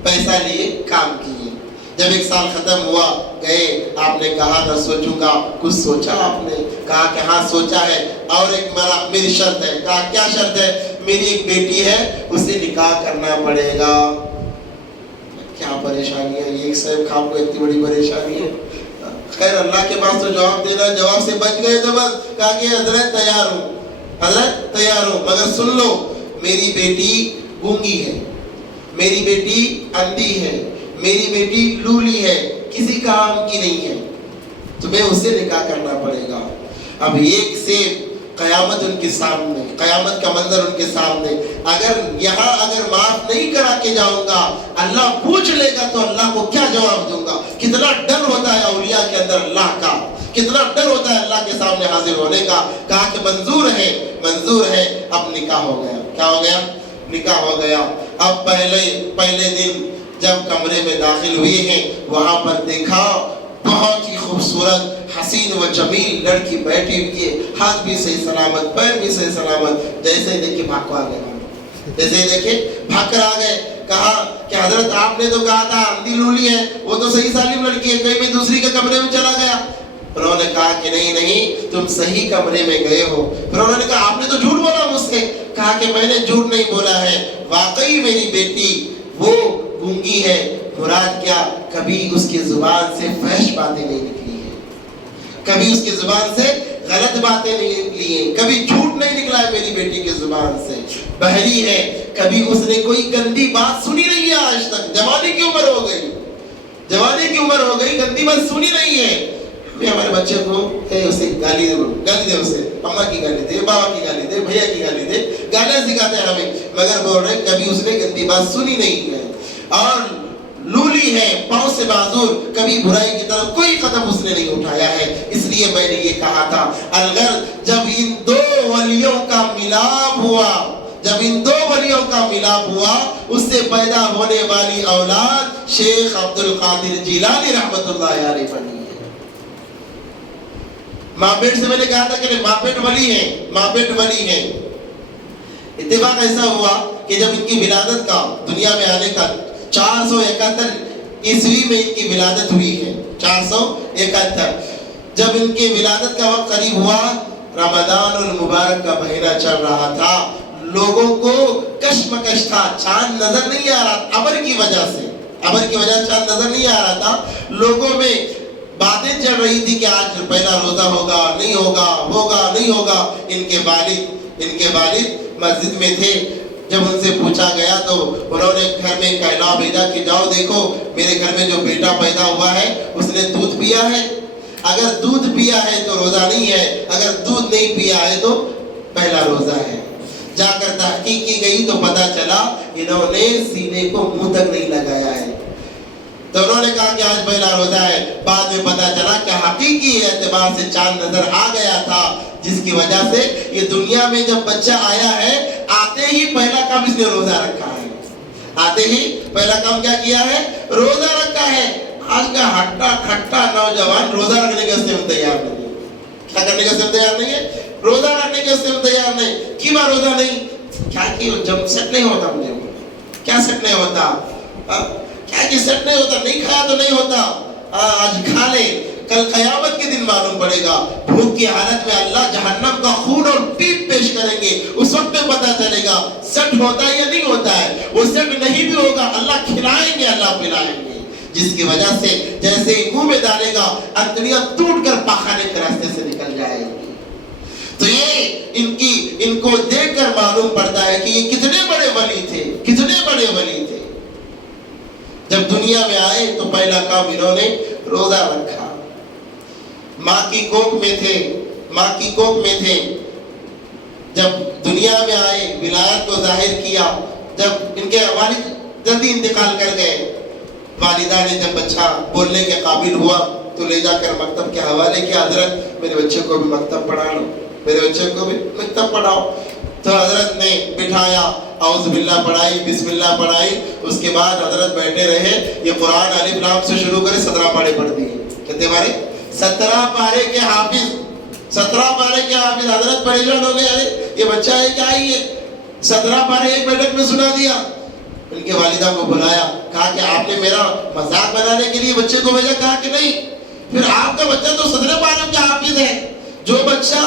پیسہ لیے کام کیے۔ جب 1 سال ختم ہوا، گئے، آپ نے کہا تھا سوچوں گا، کچھ سوچا آپ نے؟ کہا کہ ہاں سوچا ہے، اور ایک میری شرط ہے۔ کہا کیا شرط ہے؟ میری ایک بیٹی ہے، اسے نکاح کرنا پڑے گا۔ کیا پریشانی ہے، یہ سیب کھا کو اتنی بڑی پریشانی ہے؟ خیر اللہ کے پاس تو جواب دینا، جواب سے بچ گئے تو بس۔ کہا کہ حضرت تیار ہوں، حضرت تیار ہوں، مگر سن لو میری بیٹی گونگی ہے، میری بیٹی اندھی ہے، میری بیٹی لولی ہے، کسی کام کی نہیں ہے، تمہیں اس سے نکاح کرنا پڑے گا۔ اب ایک سے قیامت ان کے سامنے، قیامت کا منظر ان کے سامنے، اگر معاف نہیں کرا کے جاؤں گا، اللہ پوچھ لے گا تو اللہ کو کیا جواب دوں گا؟ کتنا ڈر ہوتا ہے اولیاء کے اندر اللہ کا، کتنا ڈر ہوتا ہے اللہ کے سامنے حاضر ہونے کا۔ کہا کہ منظور ہے، منظور ہے۔ اب نکاح ہو گیا۔ کیا ہو گیا؟ نکاح ہو گیا۔ اب پہلے دن جب کمرے میں داخل ہوئے ہیں، وہاں پر دیکھا بہت ہی خوبصورت حسین و جمیل لڑکی بیٹھی ہوئی ہے، ہاتھ بھی صحیح سلامت، پیر بھی صحیح سلامت۔ جیسے دیکھے بھاگ کو آ گئے، جیسے دیکھے بھاگ کر آ گئے۔ کہا کہ حضرت آپ نے تو کہا تھا اندھی لولی ہے، وہ تو صحیح سالم لڑکی ہے، کہیں میں دوسری کے کمرے میں چلا گیا۔ انہوں نے کہا کہ نہیں، تم صحیح کمرے میں گئے ہو۔ پھر انہوں نے کہا آپ نے تو جھوٹ بولا مجھ سے۔ کہا کہ میں نے جھوٹ نہیں بولا ہے، واقعی میری بیٹی وہ گونگی ہے، مراد کیا؟ کبھی اس کی زبان سے فحش باتیں نہیں نکلی ہے، کبھی اس کی زبان سے غلط باتیں نہیں لی ہیں، کبھی جھوٹ نہیں نکلا ہے میری بیٹی کی زبان سے، بحری ہے، کبھی اس نے کوئی گندی بات سنی نہیں ہے آج تک، جوانی کی عمر ہو گئی، جوانی کی عمر ہو گئی، گندی بات سنی نہیں ہے۔ ہمیں ہمارے بچے کو اسے گالی دے، اسے اما کی گالی دے، بابا کی گالی دے، بھیا کی گالی دے، گالیاں سکھاتے ہیں ہمیں، مگر بول رہے ہیں کبھی اس نے گندی بات سنی نہیں ہے، اور لولی ہے، پاؤں سے معذور، کبھی برائی کی طرف کوئی قدم اس نے نہیں اٹھایا ہے۔ اس لیے میں نے یہ کہا تھا اگر جب ان دو ولیوں کا ملاپ ہوا، جب ان دو ولیوں کا ملاپ ہوا، اس سے پیدا ہونے والی اولاد شیخ عبد القادر جیلانی رحمت اللہ علیہ بنی ہے۔ ماں بیٹ سے میں نے کہا تھا کہ ماں بیٹ ولی ہیں، ماں بیٹ ولی ہیں۔ اتفاق ایسا ہوا کہ جب ان کی ولادت کا، دنیا میں آنے کا 471 عیسوی میں ان کی ولادت ہوئی ہے، 471، جب ان کی ولادت کا وقت قریب ہوا، رمضان المبارک کا مہینہ چل رہا تھا، لوگوں کو کشمکش تھا، چاند نظر نہیں آ رہا، ابر کی وجہ سے، ابر کی وجہ سے چاند نظر نہیں آ رہا تھا، لوگوں میں باتیں چل رہی تھی کہ آج پہلا روزہ ہوگا نہیں ہوگا، ہوگا نہیں ہوگا۔ ان کے والد مسجد میں تھے، جب ان سے پوچھا گیا تو انہوں نے گھر میں ایک اعلان بھیجا کہ جاؤ دیکھو میرے گھر میں جو بیٹا پیدا ہوا ہے اس نے دودھ پیا ہے، اگر دودھ پیا ہے تو روزہ نہیں ہے، اگر دودھ نہیں پیا ہے تو پہلا روزہ ہے۔ جا کر تحقیق کی گئی تو پتا چلا انہوں نے سینے کو منہ تک نہیں لگایا ہے، تو انہوں نے کہا کہ آج پہلا روزہ ہے۔ بعد میں پتا چلا کہ حقیقی اعتبار سے چاند نظر آ گیا تھا، جس کی وجہ سے یہ دنیا میں جب بچہ آیا ہے، آتے ہی پہلا کام اس نے روزہ رکھا ہے، آتے ہی پہلا کام کیا کیا ہے؟ روزہ رکھا ہے۔ آج کا ہٹا کھٹا نوجوان روزہ رکھنے کے اس سے تیار نہیں ہے، کیا کرنے کے اس سے تیار نہیں ہے؟ روزہ رکھنے کے اس سے تیار نہیں۔ کیوں روزہ نہیں؟ کیا کہ جب سیٹ نہیں ہوتا، مجھے کیا سیٹ نہیں ہوتا، کیا کہ سیٹ نہیں ہوتا، نہیں کھایا تو نہیں ہوتا، آج کھا لے، کل قیامت کے دن معلوم پڑے گا، بھوک کی حالت میں اللہ جہنم کا خون اور پیپ پیش کریں گے، اس وقت میں پتا چلے گا سیٹ ہوتا ہے یا نہیں ہوتا ہے۔ وہ سیٹ نہیں بھی ہوگا، اللہ کھلائیں گے، اللہ پلائیں گے، جس کی وجہ سے جیسے ہی منہ میں ڈالے گا انتڑیاں ٹوٹ کر پاخانے کے راستے سے نکل جائے گی۔ تو یہ ان کو دیکھ کر معلوم پڑتا ہے کہ یہ کتنے بڑے ولی تھے، کتنے بڑے ولی تھے۔ جب دنیا میں آئے تو پہلا کام انہوں نے روزہ رکھا، ماں کی کوکھ میں تھے، ماں کی کوکھ میں تھے، جب دنیا میں آئے ولایت کو ظاہر کیا، جب ان کے والد جلدی انتقال کر گئے، والدہ نے جب بچہ بولنے کے قابل ہوا تو لے جا کر مکتب کے حوالے کیا، حضرت میرے بچے کو بھی مکتب پڑھا لو، میرے بچے کو بھی مکتب پڑھاؤ۔ تو حضرت نے بٹھایا، اعوذ باللہ پڑھائی، بسم اللہ پڑھائی، اس کے بعد حضرت بیٹھے رہے، یہ قرآن الف لام سے شروع کرے 17 پارے پڑھ دیے، کتنے پارے؟ 17 پارے کے حافظ، 17 پارے کے حافظ۔ حضرت پریشان ہو گئے، ارے یہ بچہ ہے کیا ہی ہے، 17 پارے ایک بیٹھک میں سنا دیا۔ ان کے والدہ کو بلایا، کہا کہ آپ نے میرا مذاق بنانے کے لیے بچے کو بھیجا؟ کہا کہ نہیں، پھر آپ کا بچہ تو 17 پارے کا حافظ ہے، جو بچہ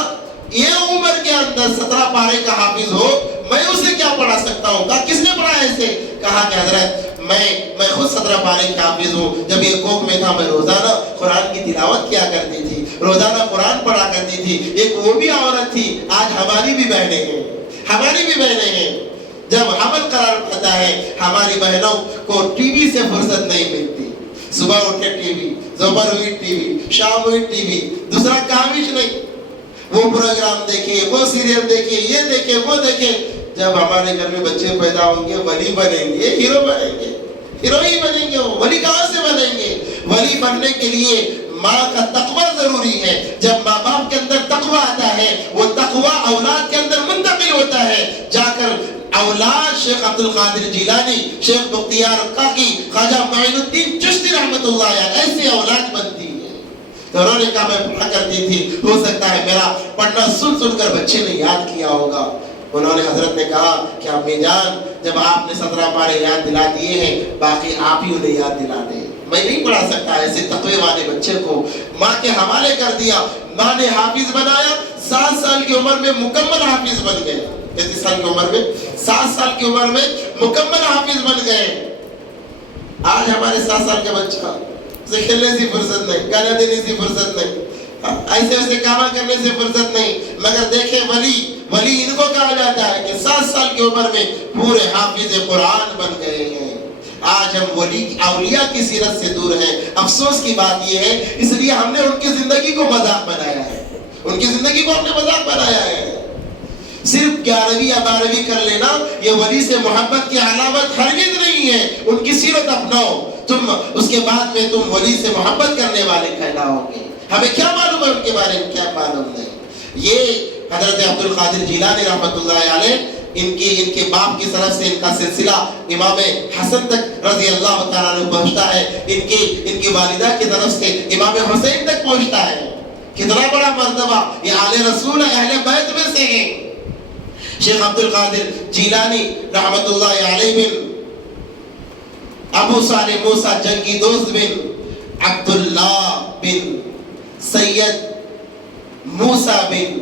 یہ عمر کے اندر 17 پارے کا حافظ ہو میں اسے کیا پڑھا سکتا ہوں؟ کہا کس نے پڑھا اسے؟ کہا کہ حضرت میں خود 17 پارے کا حافظ ہوں، جب یہ کوکھ میں تھا میں روزانہ قرآن کی تلاوت کیا کرتی تھی، روزانہ قرآن پڑھا کرتی تھی۔ ایک وہ بھی عورت تھی، آج ہماری بھی بہنیں ہیں، ہماری بھی بہنیں ہیں، جب حمل قرار پاتا ہے ہماری بہنوں کو ٹی وی سے فرصت نہیں ملتی، صبح اٹھے ٹی وی، دوپہر ہوئی ٹی وی، شام ہوئی ٹی وی، دوسرا کام ہی نہیں، وہ پروگرام دیکھیں، وہ سیریل دیکھیں، یہ دیکھیں، وہ دیکھیں۔ جب ہمارے گھر میں بچے پیدا ہوں گے ولی بنیں گے، ہیرو بنیں گے، ہیروئن بنیں گے، ولی کہاں سے بنیں گے؟ ولی بننے کے لیے ماں کا تقوی ضروری ہے۔ جب ماں باپ کے اندر تقوی آتا ہے، وہ تقوی اولاد کے اندر منتقل ہوتا ہے، جا کر اولاد شیخ عبد القادر جیلانی، شیخ بختیار کاکی، خواجہ معین الدین چشتی رحمت اللہ علیہ، ایسی اولاد بنتی ہے۔ تو انہوں نے کہا میں پڑھا کرتی تھی، ہو سکتا ہے میرا پڑھنا سن سن کر بچے نے یاد کیا ہوگا۔ انہوں نے حضرت نے کہا کہ امی جان جب آپ نے 17 پارے یاد دلا دیے ہیں، باقی آپ ہی انہیں یاد دلا دیں، میں نہیں پڑھا سکتا ایسے تقوی والے بچے کو۔ ماں کے حوالے کر دیا، ماں نے حافظ بنایا، 7 سال کی عمر میں مکمل حافظ بن گئے، 33 سال کی عمر میں، 7 سال کی عمر میں مکمل حافظ بن گئے۔ آج ہمارے 7 سال کا بچہ اسے کھیلنے سے فرصت نہیں، گانا دینے سے فرصت نہیں، ایسے ویسے کام کرنے سے فرصت نہیں، مگر دیکھیں ولی ان کو کہا جاتا ہے کہ 7 سال کی عمر میں پورے حافظ قرآن بن گئے ہیں۔ آج ہم اولیاء کی سیرت سے دور ہیں، افسوس کی بات یہ ہے، اس لیے ہم نے ان کی زندگی کو مذاق بنایا ہے، ان کی زندگی کو ہم نے مذاق بنایا ہے۔ صرف 11ویں یا 12ویں کر لینا یہ ولی سے محبت کی علامت ہرگز نہیں ہے۔ ان کی سیرت اپناؤ، تم اس کے بعد میں تم ولی سے محبت کرنے والے کہلاؤ گے۔ ہمیں کیا معلوم ہے ان کے بارے میں، کیا معلوم نہیں۔ یہ حضرت عبد القادر جیلانی رحمۃ اللہ علیہ، ان کے باپ کی طرف سے ان کا سلسلہ امام حسن تک رضی اللہ تعالیٰ عنہ پہنچتا ہے، ان کی والدہ کی طرف سے امام حسین تک پہنچتا ہے۔ کتنا بڑا مرتبہ، یہ آل رسول اہل بیت میں سے ہیں۔ شیخ عبد القادر جیلانی رحمۃ اللہ علیہ بن ابو صالح موسیٰ جنگی دوست بن عبداللہ بن سید موسیٰ بن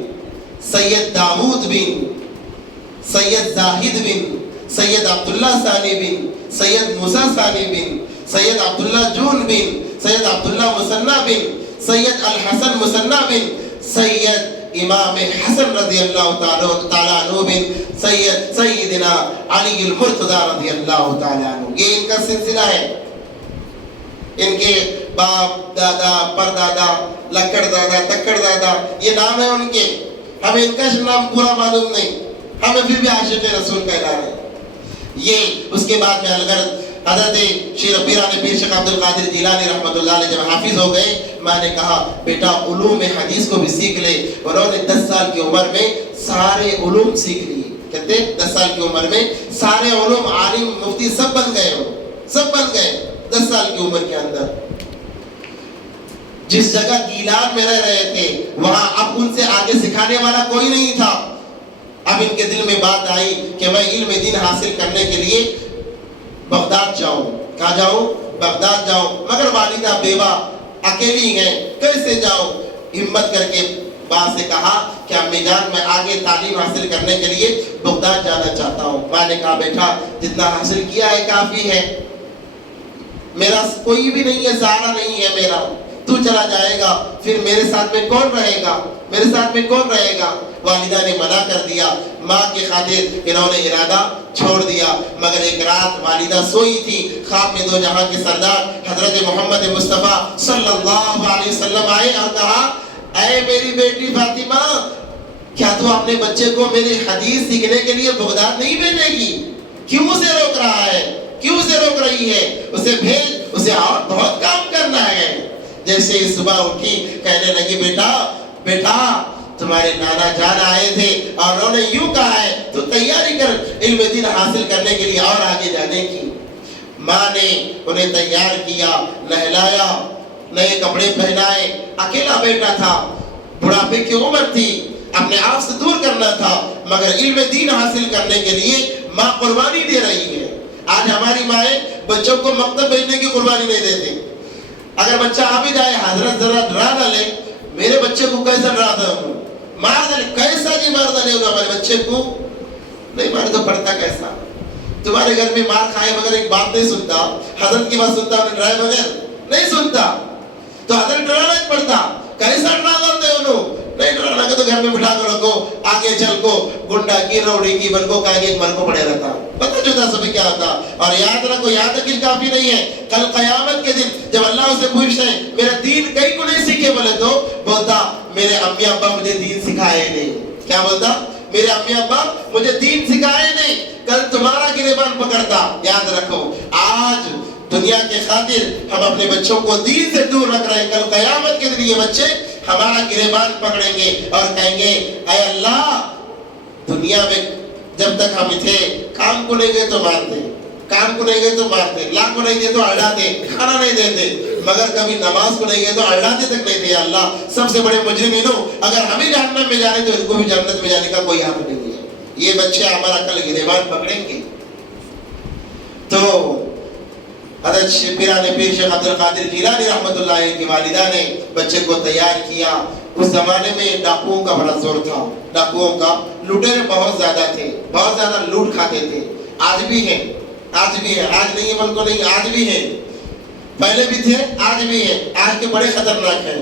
سید داود بن سید زاہد بن سید عبداللہ ثانی بن سید موسیٰ ثانی بن سید عبداللہ جون بن سید عبداللہ مثنی بن سید الحسن مثنی بن سید امام حسن رضی اللہ تعالیٰ عنہ بن سیدنا علی المرتضی رضی اللہ تعالیٰ عنہ، یہ ان کا سلسلہ ہے۔ ان کے باپ دادا پردادا لکڑ دادا تکڑ دادا یہ نام ہے ان کے، ہمیں ان کا نام پورا معلوم نہیں، ہمیں پھر بھی عاشق رسول کہلا رہے ہیں۔ یہ اس کے بعد میں الغرض حضرت پیران پیر شیخ عبد القادر جیلانی رحمۃ اللہ علیہ جب حافظ ہو گئے، میں نے کہا بیٹا علوم حدیث کو بھی سیکھ لے۔ انہوں نے 10 سال کی عمر میں سارے علوم سیکھ لیے، کہتے 10 سال کی عمر میں سارے علوم، عالم مفتی سب بن گئے، سب بن گئے 10 سال کی عمر کے اندر۔ جس جگہ گیلان میں رہ رہے تھے وہاں اب ان سے آگے سکھانے والا کوئی نہیں تھا۔ اب ان کے دل میں بات آئی کہ میں علم دین حاصل کرنے کے لیے بغداد جاؤں۔ کہاں جاؤں؟ بغداد جاؤں، مگر والدہ بیوہ اکیلی ہیں، کیسے جاؤں؟ ہمت کر کے باپ سے کہا کہ امی جان میں آگے تعلیم حاصل کرنے کے لیے بغداد جانا چاہتا ہوں۔ ماں نے کہا بیٹا جتنا حاصل کیا ہے کافی ہے، میرا کوئی بھی نہیں ہے، سہارا نہیں ہے میرا، تو چلا جائے گا پھر میرے ساتھ میں کون رہے گا، میرے ساتھ میں کون رہے گا؟ والدہ نے منع کر دیا، ماں کی خاطر انہوں نے ارادہ چھوڑ دیا۔ مگر ایک رات والدہ سوئی تھی، خواب میں دو جہاں کے سردار حضرت محمد مصطفیٰ صلی اللہ علیہ وسلم آئے اور کہا اے میری بیٹی فاطمہ، کیا تو اپنے بچے کو میری حدیث سیکھنے کے لیے بغداد نہیں بھیجے گی؟ کیوں اسے روک رہا ہے، کیوں اسے روک رہی ہے؟ اسے بھیج، اسے اور بہت کام کرنا ہے۔ جیسے ہی صبح اٹھی کہنے لگی بیٹا تمہارے نانا جان آئے تھے اور انہوں نے یوں کہا ہے تو تیاری کر علم دین حاصل کرنے کے لیے اور آگے جانے کی۔ ماں نے انہیں تیار کیا، نہلایا، نئے کپڑے پہنائے، اکیلا بیٹا تھا، بڑھاپے کی عمر تھی، اپنے آپ سے دور کرنا تھا، مگر علم دین حاصل کرنے کے لیے ماں قربانی دے رہی ہے۔ آج ہماری مائیں بچوں کو مکتب بھیجنے کی قربانی نہیں دیتی۔ اگر بچہ آ بھی جائے حضرت ذرا ڈرا نہ لے، میرے بچے کو کیسا ڈرا دے، مار دے، کیسا جی مار دے انہوں ہمارے بچے کو؟ نہیں مارے تو پڑھتا کیسا؟ تمہارے گھر میں مار کھائے مگر ایک بات نہیں سنتا، حضرت کی بات سنتا، انہیں ڈرائے بغیر نہیں سنتا، تو حضرت ڈرانا نہیں پڑتا، کیسا ڈرا دے انہوں؟ نہیں ڈرانا کہ تو گھر میں بٹھا کر رکھو، آگے چل کو گنڈا کی روڑی کی بن کو کہا کہ ایک من کو پڑے رہتا، پتہ جو تھا سبھی کیا ہوتا۔ اور یاد رکھو، یاد رکھیں کافی نہیں ہے، کل قیامت کے دن جب اللہ اسے پوچھتے ہیں میرا دین کئی کو نہیں سیکھے بولے تو بولتا میرے امی ابا مجھے دین سکھائے نہیں۔ کیا بولتا؟ میرے امی ابا مجھے دین سکھائے نہیں، کل تمہارا گریبان پکڑتا۔ یاد رکھو آج دنیا کے خاطر ہم اپنے بچوں کو دین سے دور رکھ رہے ہیں، کل قیامت کے دن یہ بچے ہمارا گریبان پکڑیں گے اور کہیں گے اے اللہ دنیا میں جب تک ہم تھے کام کو نہیں گئے تو مارتے، کام کو نہیں گئے تو مارتے، لا کو نہیں گئے تو اڑاتے، کھانا نہیں دیتے، مگر کبھی نماز کو نہیں گئے تو اڑاتے تک نہیں تھے۔ اللہ سب سے بڑے مجرمین ہو، اگر ہمیں جہنم میں جانے تو ان کو بھی جنت میں جانے کا کوئی حق نہیں ہے۔ یہ بچے ہمارا کل گریبان پکڑیں گے۔ تو حضرت پیران پیر شیخ عبد القادر جیلانی رحمۃ اللہ علیہ کی والدہ نے بچے کو تیار کیا۔ اس زمانے میں ڈاکوؤں کا بڑا زور تھا، ڈاکوؤں کا، لوٹے بہت زیادہ تھے، بہت زیادہ لوٹ کھاتے تھے، آج بھی ہیں، آج بھی ہے، آج نہیں ہے بلکہ نہیں، آج بھی ہیں، پہلے بھی تھے آج بھی ہیں، آج کے بڑے خطرناک ہیں۔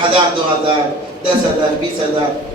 1000 2000 10,000 20,000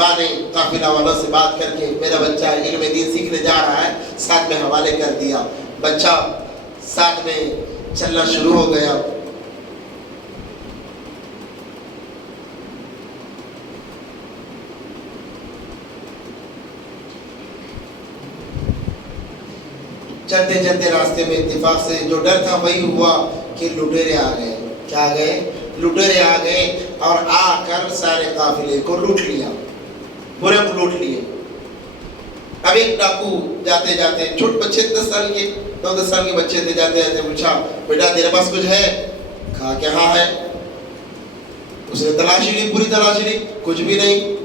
ماں نے قافلہ والوں سے بات کر کے میرا بچہ علم دین سیکھنے جا رہا ہے، ساتھ میں حوالے کر دیا، بچہ ساتھ میں چلنا شروع ہو گیا۔ چلتے چلتے راستے میں اتفاق سے جو ڈر تھا وہی ہوا کہ لٹیرے آ گئے۔ کیا آ گئے؟ لٹیرے آ گئے اور آ کر سارے قافلے کو لوٹ لیا، پورے کو لوٹ لیے۔ اب ایک ڈاکو جاتے جاتے، چھوٹے بچے 10 سال کے 9-10 سال کے بچے تھے، جاتے جاتے پوچھا بیٹا تیرے پاس کچھ ہے؟ کہا کہ ہاں ہے۔ اس نے تلاشی لی، پوری تلاشی لی، کچھ بھی نہیں،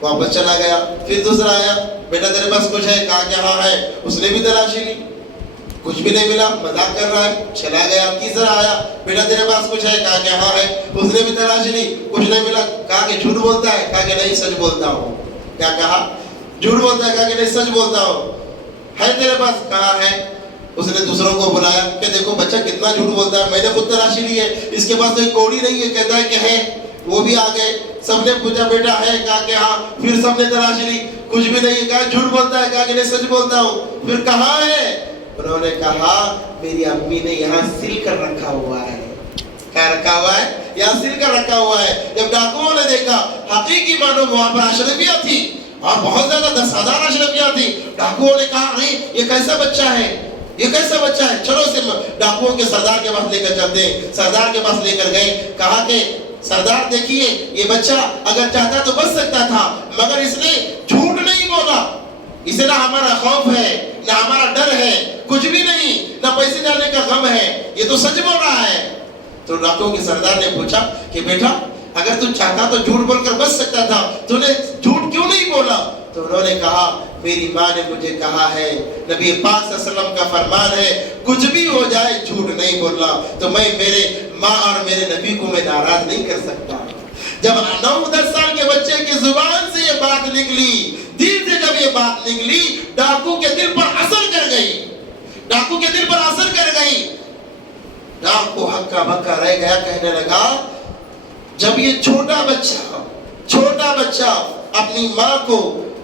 واپس چلا گیا۔ پھر دوسرا آیا، بیٹا تیرے پاس کچھ ہے؟ کہا کہ ہاں ہے۔ اس نے بھی تلاشی لی، کچھ بھی نہیں ملا، مذاق کر رہا ہے، چلا گیا۔ تیسرا آیا، بیٹا تیرے پاس کچھ ہے؟ کہا کہ ہاں ہے۔ اس نے بھی تلاشی لی، کچھ نہیں ملا۔ کہا کہ جھوٹ بولتا ہے؟ کہا کہ نہیں سچ بولتا ہوں۔ کیا کہا؟ جھوٹ بولتا ہے؟ کہا کہ نہیں سچ بولتا ہوں۔ ہے تیرے پاس؟ کہا ہے۔ اس نے دوسروں کو بلایا کہ دیکھو بچہ کتنا جھوٹ بولتا ہے، میں نے خود تلاشی لی ہے، اس کے پاس کوئی کوڑی نہیں ہے، کہتا ہے کہ ہے۔ وہ بھی آ گئے، سب نے پوچھا بیٹا ہے؟ کہا کہ ہاں۔ پھر سب نے تلاشی لی، کچھ بھی نہیں ہے، کہا جھوٹ بولتا ہے؟ کہا کہ نہیں سچ بولتا ہوں۔ پھر کہاں ہے؟ انہوں نے کہا میری امی نے یہاں سل کر رکھا ہوا ہے۔ کیا رکھا ہوا ہے؟ یہاں سل کر رکھا ہوا ہے۔ جب ڈاکوؤں نے دیکھا حقیقی معنوں میں وہاں پر اشرفیہ تھی اور بہت زیادہ 10,000 اشرفیہ تھی، ڈاکوؤں نے کہا نہیں یہ کیسا بچہ ہے، یہ کیسا بچہ ہے، چلو اسے ڈاکوؤں کے سردار کے پاس لے کر چلتے ہیں۔ سردار کے پاس لے کر گئے، کہا کہ سردار دیکھیے یہ بچہ اگر چاہتا تو بچ سکتا تھا، مگر اس نے جھوٹ نہیں بولا، اسے نہ ہمارا خوف ہے نہ ہمارا ڈر ہے، کچھ بھی نہیں، نہ پیسے جانے کا غم ہے، یہ تو سچ بول رہا ہے۔ تو ڈاکوؤں کے سردار نے پوچھا کہ بیٹا اگر تو چاہتا تو جھوٹ بول کر بچ سکتا تھا، تو نے جھوٹ کیوں نہیں بولا؟ تو انہوں نے کہا میری ماں نے مجھے کہا ہے، نبی پاک صلی اللہ علیہ وسلم کا فرمان ہے کچھ بھی ہو جائے جھوٹ نہیں بولنا، تو میں میرے ماں اور میرے نبی کو میں ناراض نہیں کر سکتا۔ جب 9-10 سال کے بچے کی زبان سے یہ بات نکلی، دل سے جب یہ بات نکلی، ڈاکو کے دل پر اثر کر گئی، ڈاکو کے دل پر اثر کر گئی۔ ڈاکو ہکا بکا رہ گیا، کہنے لگا جب یہ چھوٹا بچہ اپنی ماں کو،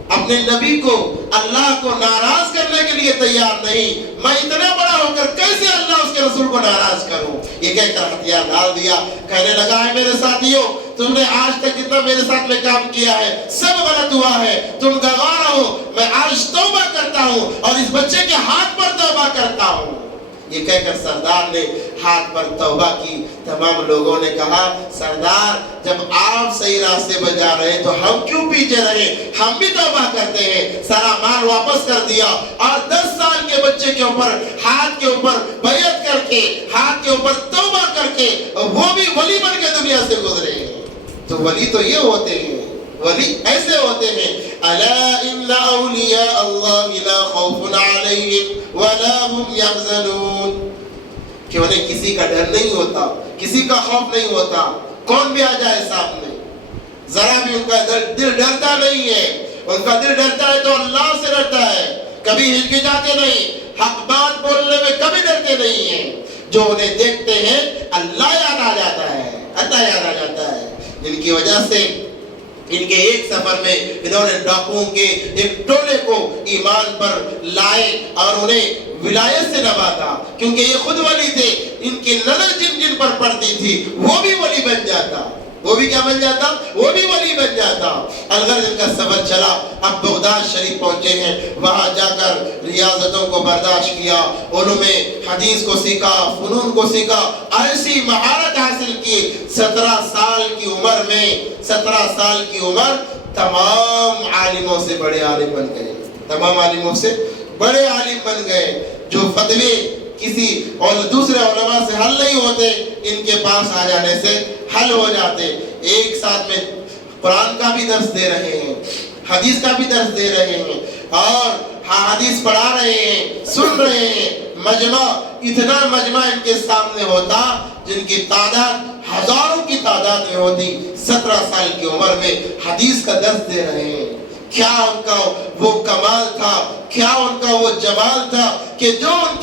اپنے نبی کو، اللہ کو ناراض کرنے کے لیے تیار نہیں، میں اتنا بڑا ہو کر کیسے اللہ اس کے رسول کو ناراض کروں؟ یہ کہہ کر ہتھیار ڈال دیا، کہنے لگا ہے میرے ساتھیوں تم نے آج تک جتنا میرے ساتھ میں کام کیا ہے سب غلط ہوا ہے، تم گوارا ہو، میں آج توبہ کرتا ہوں اور اس بچے کے ہاتھ پر توبہ کرتا ہوں۔ یہ کہہ کر سردار نے ہاتھ پر توبہ کی۔ تمام لوگوں نے کہا سردار جب آپ صحیح راستے پر جا رہے ہیں تو ہم کیوں پیچھے رہے، ہم بھی توبہ کرتے ہیں۔ سارا مال واپس کر دیا اور 10 سال کے بچے کے اوپر ہاتھ کے اوپر بیعت کر کے، ہاتھ کے اوپر توبہ کر کے، وہ بھی ولی بن کے دنیا سے گزرے۔ تو ولی تو یہ ہوتے ہیں، ولی ایسے ہوتے ہیں، الا ان اولیاء اللہ لا خوف علیہم ولا هم يحزنون، کہ انہیں کسی کا ڈر نہیں ہوتا، کسی کا خوف نہیں ہوتا، کون بھی آ جائے سامنے، ذرا بھی ان کا دل ڈرتا نہیں ہے۔ ان کا دل ڈرتا ہے تو اللہ سے ڈرتا ہے، کبھی ہچکچاتے نہیں، حق بات بولنے میں کبھی ڈرتے نہیں ہیں۔ جو انہیں دیکھتے ہیں اللہ یاد آ جاتا ہے، اللہ یاد آ جاتا ہے، جن کی وجہ سے ان کے ایک سفر میں انہوں نے ڈاکوؤں کے ایک ٹولے کو ایمان پر لائے اور انہیں ولایت سے نوازا، کیونکہ یہ خود ولی تھے، ان کی نظر جن پر پڑتی تھی وہ بھی ولی بن جاتا، وہ بھی کیا بن جاتا؟ وہ بھی ولی بن جاتا۔ الغرض ان کا سفر چلا، اب بغداد شریف پہنچے ہیں، وہاں جا کر ریاضتوں کو برداشت کیا، علوم حدیث کو سیکھا، فنون کو سیکھا، ایسی مہارت حاصل کی۔ 17 سال کی عمر میں، 17 سال کی عمر تمام عالموں سے بڑے عالم بن گئے، تمام عالموں سے بڑے عالم بن گئے۔ جو فتوے کسی اور دوسرے علماء سے حل نہیں ہوتے ان کے پاس آ جانے سے حل ہو جاتے۔ ایک ساتھ میں قرآن کا بھی درس دے رہے ہیں، حدیث کا بھی درس دے رہے ہیں اور حدیث پڑھا رہے ہیں، سن رہے ہیں۔ مجمع، اتنا مجمع ان کے سامنے ہوتا جن کی تعداد ہزاروں کی تعداد میں ہوتی۔ 17 سال کی عمر میں حدیث کا درس دے رہے ہیں۔ کیا ان کا وہ کمال تھا، کیا ان کا وہ جمال تھا کہ جو ان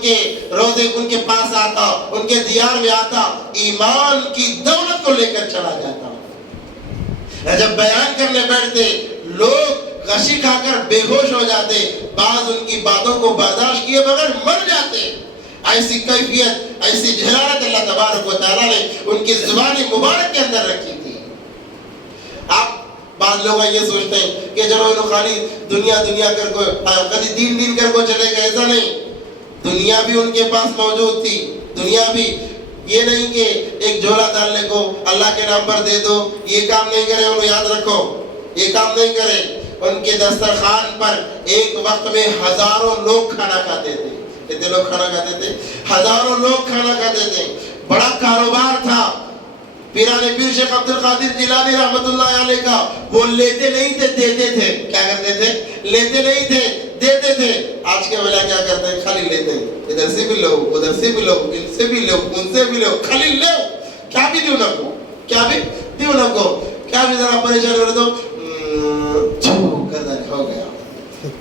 کے روزے ان کے پاس آتا، ان کے دیار میں آتا، ایمان کی دولت کو لے کر چلا جاتا، جب بیان کرنے بیٹھتے لوگ غشی کھا کر بے ہوش ہو جاتے، بعض ان کی باتوں کو برداشت کیے بغیر مر جاتے۔ ایسی کیفیت، ایسی جلالت اللہ تبارک و تعالیٰ نے ان کی زبان مبارک کے اندر رکھی تھی۔ آپ بعض لوگ یہ سوچتے ہیں کہ چلو انہوں خالی دنیا کر کو خالی دین کر کو چلے گئے، ایسا نہیں۔ دنیا بھی ان کے پاس موجود تھی، دنیا بھی یہ نہیں کہ ایک جھولا ڈالنے کو اللہ کے نام پر دے دو، یہ کام نہیں کرے، انہوں یاد رکھو یہ کام نہیں کرے۔ ان کے دسترخوان پر ایک وقت میں ہزاروں لوگ کھانا کھاتے تھے۔ کتنے لوگ کھانا کھاتے تھے؟ ہزاروں لوگ کھانا کھاتے تھے۔ بڑا کاروبار تھا پیران پیر شیخ عبد القادر جیلانی رحمت اللہ علیہ کا۔ وہ لیتے نہیں تھے، دیتے تھے۔ کیا کرتے تھے؟ لیتے نہیں تھے، دیتے تھے۔ آج کے والا کیا کرتے ہیں؟ خالی لیتے ہیں، ادھر سے بھی لو، ادھر سے بھی لو، ان سے بھی لو، ان سے بھی لو، خالی لو۔ کیا بھی دیو نہ کو، کیا بھی دیو نہ کو، کیا بھی ذرا پریشان کر دو، ہو گیا۔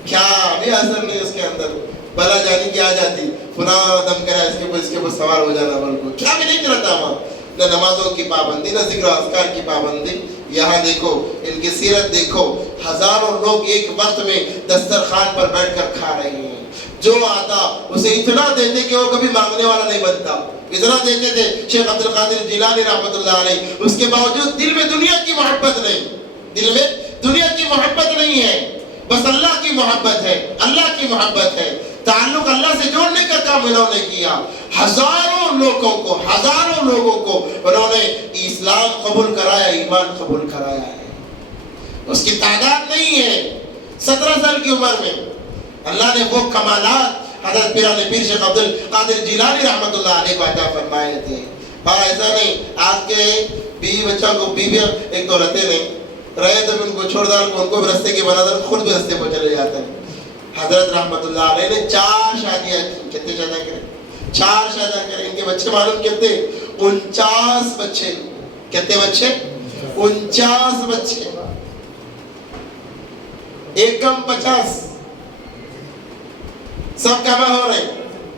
کیا بھی اثر نہیں اس کے اندر، بلا جانی کی آ جاتی، پناہ دم کرا اس کے اوپر سوار ہو جانا، بلکہ کیا بھی نہیں کرتا وہاں، نہ نمازوں کی پابندی، نہ ذکر و اذکار کی پابندی۔ یہاں دیکھو ان کی سیرت دیکھو، ہزاروں لوگ ایک وقت میں دسترخوان پر بیٹھ کر کھا رہے ہیں۔ جو آتا اسے اتنا دیتے کہ وہ کبھی مانگنے والا نہیں بنتا، اتنا دیتے تھے شیخ عبد القادر جیلانی رحمت اللہ علیہ۔ اس کے باوجود دل میں دنیا کی محبت نہیں، دل میں دنیا کی محبت نہیں ہے، بس اللہ کی محبت ہے، اللہ کی محبت ہے۔ تعلق اللہ سے جوڑنے کا کام انہوں نے کیا۔ ہزاروں لوگوں کو انہوں نے اسلام قبول کرایا، ایمان قبول کرایا ہے۔ اس کی تعداد نہیں ہے۔ 17 سال کی عمر میں اللہ نے وہ کمالات حضرت پیران پیر شیخ عبد القادر جیلانی رحمت اللہ علیہ کو عطا فرمائے تھے۔ اور ایسا نہیں آج کے بیوی بچوں کو، بیوی ایک تو رہتے نہیں رہے تو ان کو چھوڑ دار ان کو بھی رستے کے بنا دار، خود بھی رستے پر چلے جاتے ہیں۔ حضرت رحمت اللہ علیہ نے 4 شادیاں کی۔ کتنے شادیاں کریں؟ 4 شادیاں کریں۔ ان کے بچے معلوم کتنے؟ 49 بچے۔ کتنے بچے؟ 49 بچے، ایک کم 50۔ سب کام ہو رہے،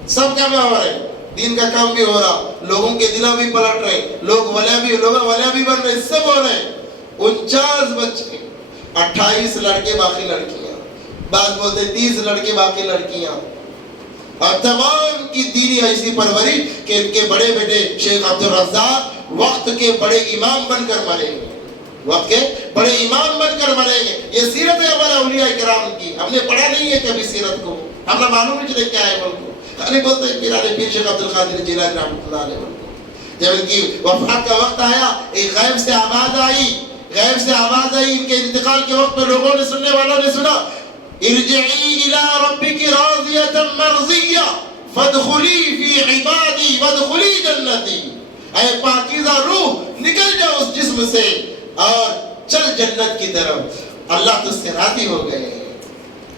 سب کام ہو رہے، دین کا کام بھی ہو رہا، لوگوں کے دلوں بھی پلٹ رہے، لوگ ولیاں بھی بن رہے، سب ہو رہے۔ 49 بچے، 28 لڑکے باقی لڑکیاں، بعض بولتے 30 لڑکے باقی لڑکیاں، اور تمام کی دینی ایسی پروری کہ ان کے بڑے بیٹے شیخ عبد الرزاق وقت کے بڑے امام بن کر مریں گے، وقت کے بڑے امام بن کر مریں گے۔ یہ سیرت ہے ہمارا اولیاء کرام کی۔ ہم نے پڑھا نہیں ہے کبھی سیرت کو، ہمیں معلوم نہیں چلے کیا ہے ملک کو، خالی بولتے ہیں پیران پیر شیخ عبد القادر جیلانی رحمۃ اللہ علیہ کو۔ جب ان کی وفات کا وقت آیا، ایک غیب سے آواز آئی، غیب سے آواز آئی ان کے انتقال کے وقت میں لوگوں نے، سننے والوں نے سنا، ارجعی الی ربک راضیۃ مرضیہ فادخلی فی عبادی وادخلی جنتی۔ اے پاکیزہ روح نکل جاؤ اس جسم سے اور چل جنت کی طرف۔ اللہ تجھ سے راضی ہو گئے،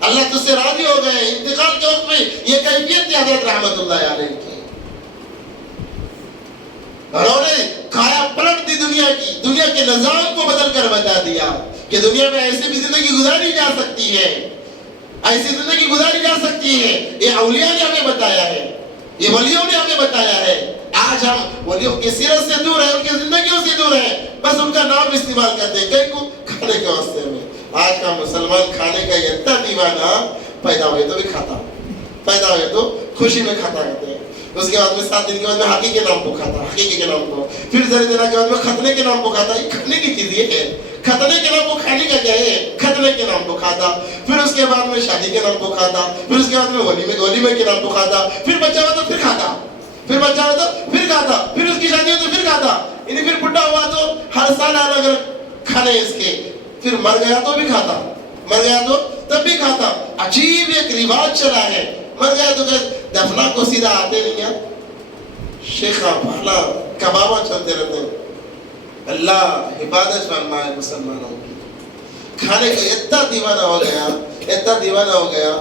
اللہ تجھ سے راضی ہو گئے۔ انتقال کے وقت میں یہ کیفیت تھی حضرت رحمت اللہ علیہ کی۔ انہوں نے کھایا پلٹ دی دنیا کی، دنیا کے نظام کو بدل کر بتا دیا کہ دنیا میں ایسی بھی زندگی گزاری جا سکتی ہے، ایسی زندگی گزاری جا سکتی ہے۔ یہ اولیاء نے ہمیں بتایا ہے، یہ ولیوں نے ہمیں بتایا ہے۔ آج ہم ولیوں کی سیرت سے دور ہیں، ان کی زندگیوں سے دور ہیں، بس ان کا نام استعمال کرتے ہیں کئی کو کھانے کے واسطے میں۔ آج کا مسلمان کھانے کا اتنا دیوانہ، پیدا ہوئے تو بھی کھاتا، پیدا ہوئے تو خوشی میں کھاتا رہتے ہیں، اس کے بعد میں 7 دن کے بعد میں حقیقی کے نام کو کھاتا، حقیقی کے نام کو، پھر ذرا دن کے بعد میں ختنے کے نام کو کھاتا۔ یہ کھانے کی چیز یہ ہے، ختنے کے نام کو کھانے کا کیا ہے؟ ختنے کے نام کو کھاتا، پھر اس کے بعد میں شادی کے نام کو کھاتا، پھر اس کے بعد میں ولیمے کے نام کو کھاتا، پھر بچہ ہوا تو پھر کھاتا، پھر بچہ ہوا تو پھر کھاتا، پھر اس کی شادی ہو تو پھر کھاتا، یعنی پھر بڈھا ہوا تو ہر سال الگ الگ کھانے اس کے، پھر مر گیا تو بھی کھاتا، مر گیا تو تب بھی کھاتا۔ عجیب ایک رواج چلا ہے، مر گیا تو دفنا کو سیدھا آتے نہیں ہیں، شیخہ پہلا کبابہ چلتے رہتے ہیں۔ اللہ حفاظت فرمائے مسلمانوں کی۔ کھانے کا اتنا دیوانہ ہو گیا، اتنا دیوانہ ہو گیا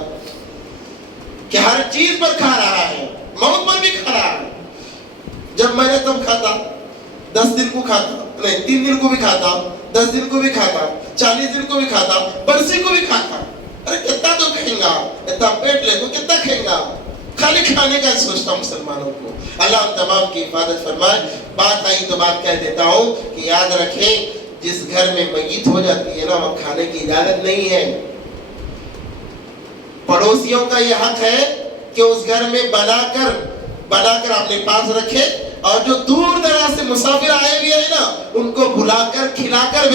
کہ ہر چیز پر کھا رہا ہے، موت پر بھی کھا رہا ہے۔ جب میں نے تب کھاتا، 10 دن کو کھاتا، نہیں 3 دن کو بھی کھاتا، 10 دن کو بھی کھاتا، 40 دن کو بھی کھاتا، برسی کو بھی کھاتا۔ ارے کتنا تو کھائیں گا، اتنا پیٹ لے تو کتنا کھائیں گا؟ خالی کھانے کا سوچتا مسلمانوں کو۔ اللہ ہم تمام کی حفاظت فرمائے۔ بات آئی تو بات کہہ دیتا ہوں کہ یاد رکھیں، جس گھر میں میت ہو جاتی ہے نا وہاں کھانے کی اجازت نہیں ہے. پڑوسیوں کا یہ حق ہے کہ اس گھر میں بنا کر اپنے پاس رکھے, اور جو دور دراز سے مسافر آئے ہوئے ہیں نا ان کو بلا کر کھلا کر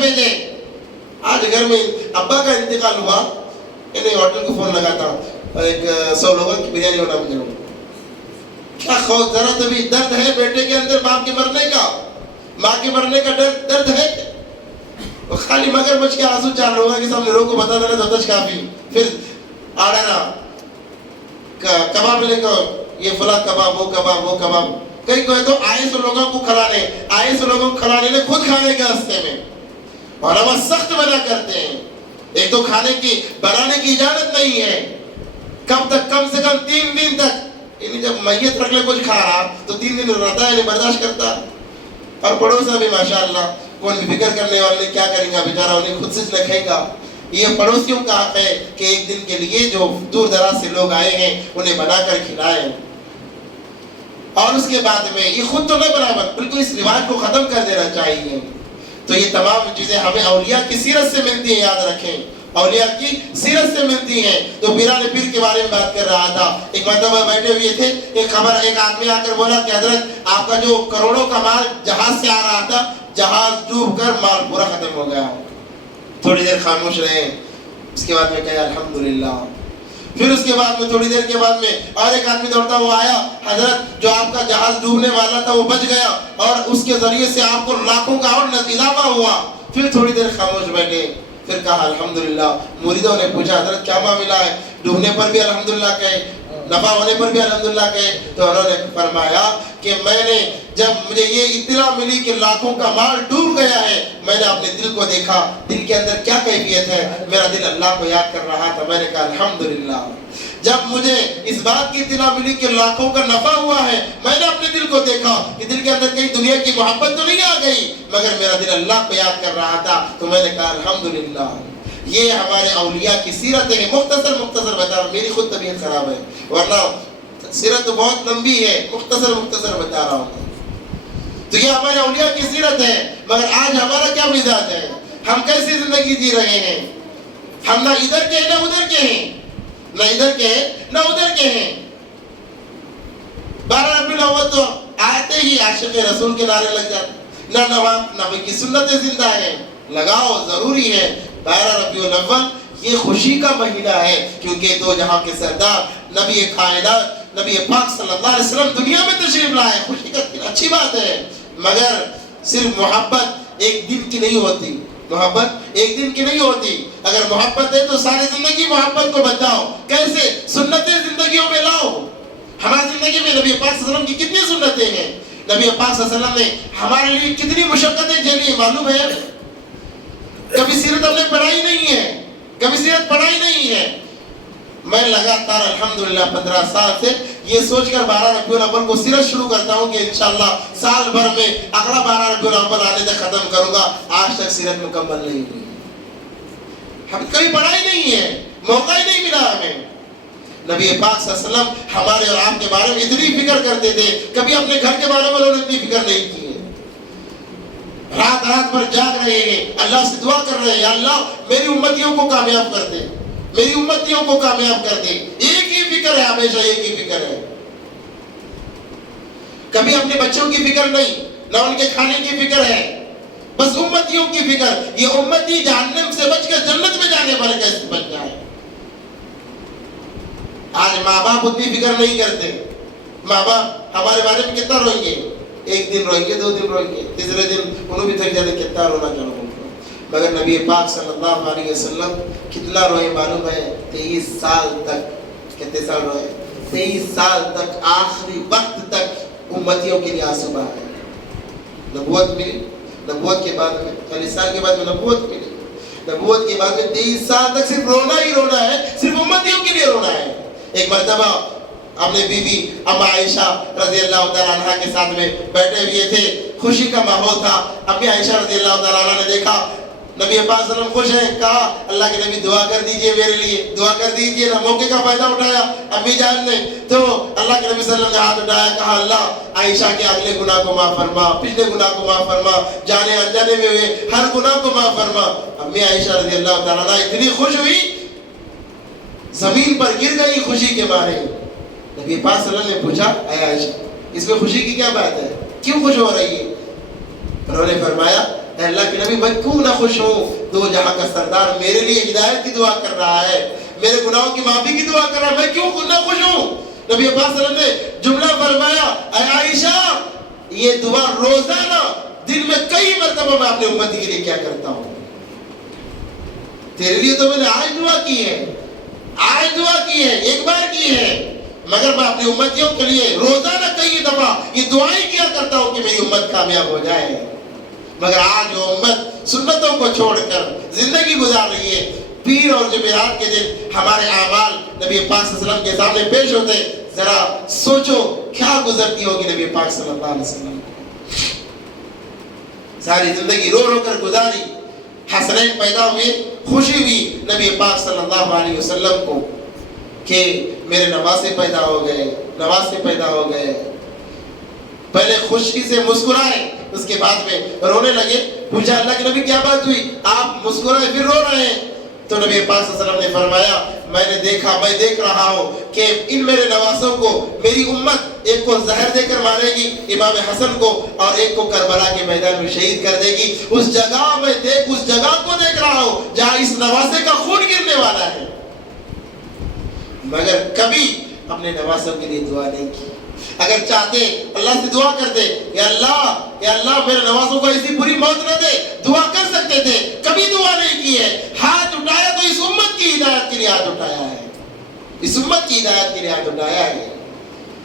بھیجے. آج گھر میں ابا کا انتقال ہوا, انہیں ہوٹل کو فون لگاتا ہوں, ایک 100 لوگوں کی بریانی ہونا مجھے, کیا خوف, ذرا تو بھی درد ہے بیٹے کے اندر, باپ کے مرنے کا, ماں کے مرنے کا درد ہے. خالی مگر مجھ کے آنسو 4 لوگوں کے سامنے رو کو بتا دینا تو تجھ کافی. پھر آڑا کباب لے کر, یہ فلاں کباب, وہ کباب, کئی کوئی تو آئے سو لوگوں کو کھلانے نے خود کھانے کے راستے میں, اور ہم سخت منع کرتے ہیں. ایک تو کھانے کی بنانے کی اجازت نہیں ہے, کب تک, کم سے کم 3 دن تک. یعنی جب میت رکھ لے کچھ کھا رہا تو 3 دن رہتا ہے, نہیں برداشت کرتا. اور پڑوسا بھی ماشاءاللہ کون بھی فکر کرنے والے کیا کریں گا بیچارہ, انہیں خود سے رکھے گا. یہ پڑوسیوں کا حق ہے کہ ایک دن کے لیے جو دور دراز سے لوگ آئے ہیں انہیں بنا کر کھلائیں. اور اس کے بعد میں یہ خود تو نہیں برابر, بلکہ اس رواج کو ختم کر دینا چاہیے. تو یہ تمام چیزیں ہمیں اولیاء کی سیرت سے ملتی ہیں, یاد رکھیں, اولیاء کی سیرت سے ملتی ہیں. تو پیران پیر کے بارے میں بات کر رہا تھا. ایک مرتبہ بیٹھے ہوئے تھے, ایک آدمی آ کر بولا کہ حضرت آپ کا جو کروڑوں کا مال جہاز سے آ رہا تھا, جہاز ڈوب کر مال پورا ختم ہو گیا. تھوڑی دیر خاموش رہے, اس کے بعد میں کہا الحمدللہ. پھر اس کے بعد میں تھوڑی دیر کے بعد میں اور ایک آدمی دوڑتا ہوا آیا, حضرت جو آپ کا جہاز ڈوبنے والا تھا وہ بچ گیا, اور اس کے ذریعے سے آپ کو لاکھوں کا اور اضافہ ہوا. پھر تھوڑی دیر خاموش بیٹھے, پھر کہا الحمدللہ. مریدوں نے پوچھا حضرت کیا معاملہ ہے, ڈوبنے پر بھی الحمدللہ کہے, نفع ہونے پر بھی الحمدللہ کہے. تو انہوں نے فرمایا کہ میں نے جب مجھے یہ اطلاع ملی کہ لاکھوں کا مال ڈوب گیا ہے, میں نے اپنے دل کو دیکھا, دل کے اندر کیا کیفیت ہے, میرا دل اللہ کو یاد کر رہا تھا. میں نے کہا الحمدللہ. جب مجھے اس بات کی اطلاع ملی کہ لاکھوں کا نفع ہوا ہے, میں نے اپنے دل کو دیکھا کہ دل کے اندر کہیں دنیا کی محبت تو نہیں آ گئی, مگر میرا دل اللہ کو یاد کر رہا تھا. تو میں نے کہا الحمدللہ. یہ ہمارے اولیاء کی سیرت ہے. مختصر بتا رہا ہوں, میری خود طبیعت خراب ہے, ورنہ سیرت تو بہت لمبی ہے, مختصر بتا رہا ہوں. تو یہ ہمارے اولیاء کی سیرت ہے. مگر آج ہمارا کیا مزاج ہے, ہم کیسی زندگی جی رہے ہیں. ہم نہ ادھر کے نہ ادھر کے ہیں, نہ ادھر کے نہ ادھر کے ہیں. 12 ربیع الاول تو آتے ہی عاشق رسول کے نعرے لگ جاتے, نہ نبی کی سنتیں زندہ ہیں, لگاؤ ضروری ہے. 12 ربیع الاول یہ خوشی کا مہینہ ہے, کیونکہ دو جہاں کے سردار نبی کائنات نبی پاک صلی اللہ علیہ وسلم دنیا میں تشریف لائے. خوشی کا اچھی بات ہے, مگر صرف محبت ایک دن کی نہیں ہوتی. اگر محبت ہے تو ساری زندگی محبت کو بچاؤ. کیسے؟ سنتیں زندگیوں میں لاؤ. ہماری زندگی میں نبی پاک صلی اللہ علیہ وسلم کی کتنی سنتیں ہیں, نبی پاک صلی اللہ علیہ وسلم نے ہمارے لیے کتنی مشقتیں جھیلی, معلوم ہے؟ کبھی سیرت ہم نے پڑھائی نہیں ہے. میں لگاتار الحمدللہ 15 سال سے یہ سوچ کر 12 ربیع الاول کو سیرت شروع کرتا ہوں کہ انشاءاللہ سال بھر میں اگلا 12 ربیع الاول آنے تک ختم کروں گا. آج تک سیرت مکمل نہیں ہوئی. ہم کبھی پڑھائی نہیں ہے, موقع ہی نہیں ملا ہمیں. نبی پاک صلی اللہ علیہ وسلم ہمارے اور آپ کے بارے میں اتنی فکر کرتے تھے, کبھی اپنے گھر کے بارے میں انہوں نے اتنی فکر نہیں کی ہے. رات بھر جاگ رہے ہیں, اللہ سے دعا کر رہے ہیں, اللہ میری امتیوں کو کامیاب کر دے, ایک ہی فکر ہے, ہمیشہ ایک ہی فکر ہے. کبھی اپنے بچوں کی فکر نہیں, نہ ان کے کھانے کی فکر ہے, بس امتیوں کی فکر. یہ امتی جہنم سے بچ کر جنت میں جانے والے کیسے بچ جائے. آج ماں باپ اتنی فکر نہیں کرتے. ماں باپ ہمارے بارے میں کتنا روئیں گے, 1 دن روئیں گے, 2 دن روئیں گے, تیسرے دن انہوں بھی تھک جاتے کتنا رونا چاہوں. مگر نبی پاک صلی اللہ علیہ وسلم کتنا روئے معلوم ہے؟ 23 سال تک. کتنے سال روئے؟ 23 سال تک, آخری وقت تک امتیوں کے لیے آنسو بہائے. نبوت ملی, نبوت کے بعد میں 40 سال کے بعد میں نبوت ملی. نبوت کے بعد میں 23 سال تک صرف رونا ہی رونا ہے, صرف امتیوں کے لیے رونا ہے. ایک مرتبہ اپنے بیوی اما عائشہ رضی اللہ تعالیٰ عنہ کے ساتھ میں بیٹھے ہوئے تھے, خوشی کا ماحول تھا. امی عائشہ رضی اللہ تعالیٰ عنہ نے دیکھا نبی پاک صلی اللہ علیہ وسلم خوش ہیں، کہا اللہ کے نبی دعا کر دیجئے میرے لیے، دعا کر دیجئے نا۔ موقع کا فائدہ اٹھایا امی جان نے، تو اللہ کے نبی صلی اللہ علیہ وسلم نے ہاتھ اٹھایا، کہا اللہ عائشہ کے اگلے گناہ کو معاف فرما، پچھلے گناہ کو معاف فرما، جانے انجانے میں ہوئے ہر گناہ کو معاف فرما۔ امی عائشہ رضی اللہ تعالیٰ عنہا اتنی خوش ہوئی، زمین پر گر گئی خوشی کے مارے۔ نبی پاک صلی اللہ علیہ وسلم نے پوچھا اے عائشہ اس میں خوشی کی کیا بات ہے، کیوں خوش ہو رہی ہے؟ انہوں نے فرمایا اے اللہ کے نبی میں کیوں نہ خوش ہوں، دو جہاں کا سردار میرے لیے ہدایت کی دعا کر رہا ہے، میرے گناہوں کی معافی کی دعا کر رہا ہے، میں کیوں نہ خوش ہوں؟ نبی پاک صلی اللہ علیہ وسلم نے جملہ فرمایا اے عائشہ یہ دعا روزانہ دن میں کئی مرتبہ میں اپنے امتی کے لیے کیا کرتا ہوں، تیرے لیے تو میں نے آج دعا کی ہے، آج دعا کی ہے، ایک بار کی ہے، مگر میں اپنی امتیوں کے لیے روزانہ کئی دفعہ یہ دعائیں کیا کرتا ہوں کہ میری امت کامیاب ہو جائے۔ مگر آج وہ امت سنتوں کو چھوڑ کر زندگی گزار رہی ہے۔ پیر اور جمعرات کے دن ہمارے اعمال نبی پاک صلی اللہ علیہ وسلم کے سامنے پیش ہوتے، ذرا سوچو کیا گزرتی ہوگی نبی پاک صلی اللہ علیہ وسلم، ساری زندگی رو رو کر گزاری، حسنین پیدا ہوئے، خوشی ہوئی نبی پاک صلی اللہ علیہ وسلم کو کہ میرے نواسے پیدا ہو گئے، نواسے پیدا ہو گئے۔ پہلے خوشی سے مسکرائے، اس کے بعد میں رونے لگے۔ پوچھا اللہ کے نبی کیا بات ہوئی، آپ مسکرائے پھر رو رہے ہیں؟ تو نبی پاک صلی اللہ علیہ وسلم نے فرمایا میں دیکھ رہا ہوں کہ ان میرے نواسوں کو میری امت ایک کو زہر دے کر مارے گی امام حسن کو، اور ایک کو کربلا کے میدان میں شہید کر دے گی۔ اس جگہ کو دیکھ رہا ہوں جہاں اس نواسے کا خون گرنے والا ہے، مگر کبھی اپنے نواسوں کے لیے دعا نہیں کی۔ اگر چاہتے اللہ سے دعا کرتے یا اللہ میرے نواسوں کو ایسی بری موت نہ دے، دعا کر سکتے تھے، کبھی دعا نہیں کی ہے۔ ہاتھ اٹھایا تو اس امت کی ہدایت کے لیے ہاتھ اٹھایا ہے، اس امت کی ہدایت کے لیے ہاتھ اٹھایا ہے۔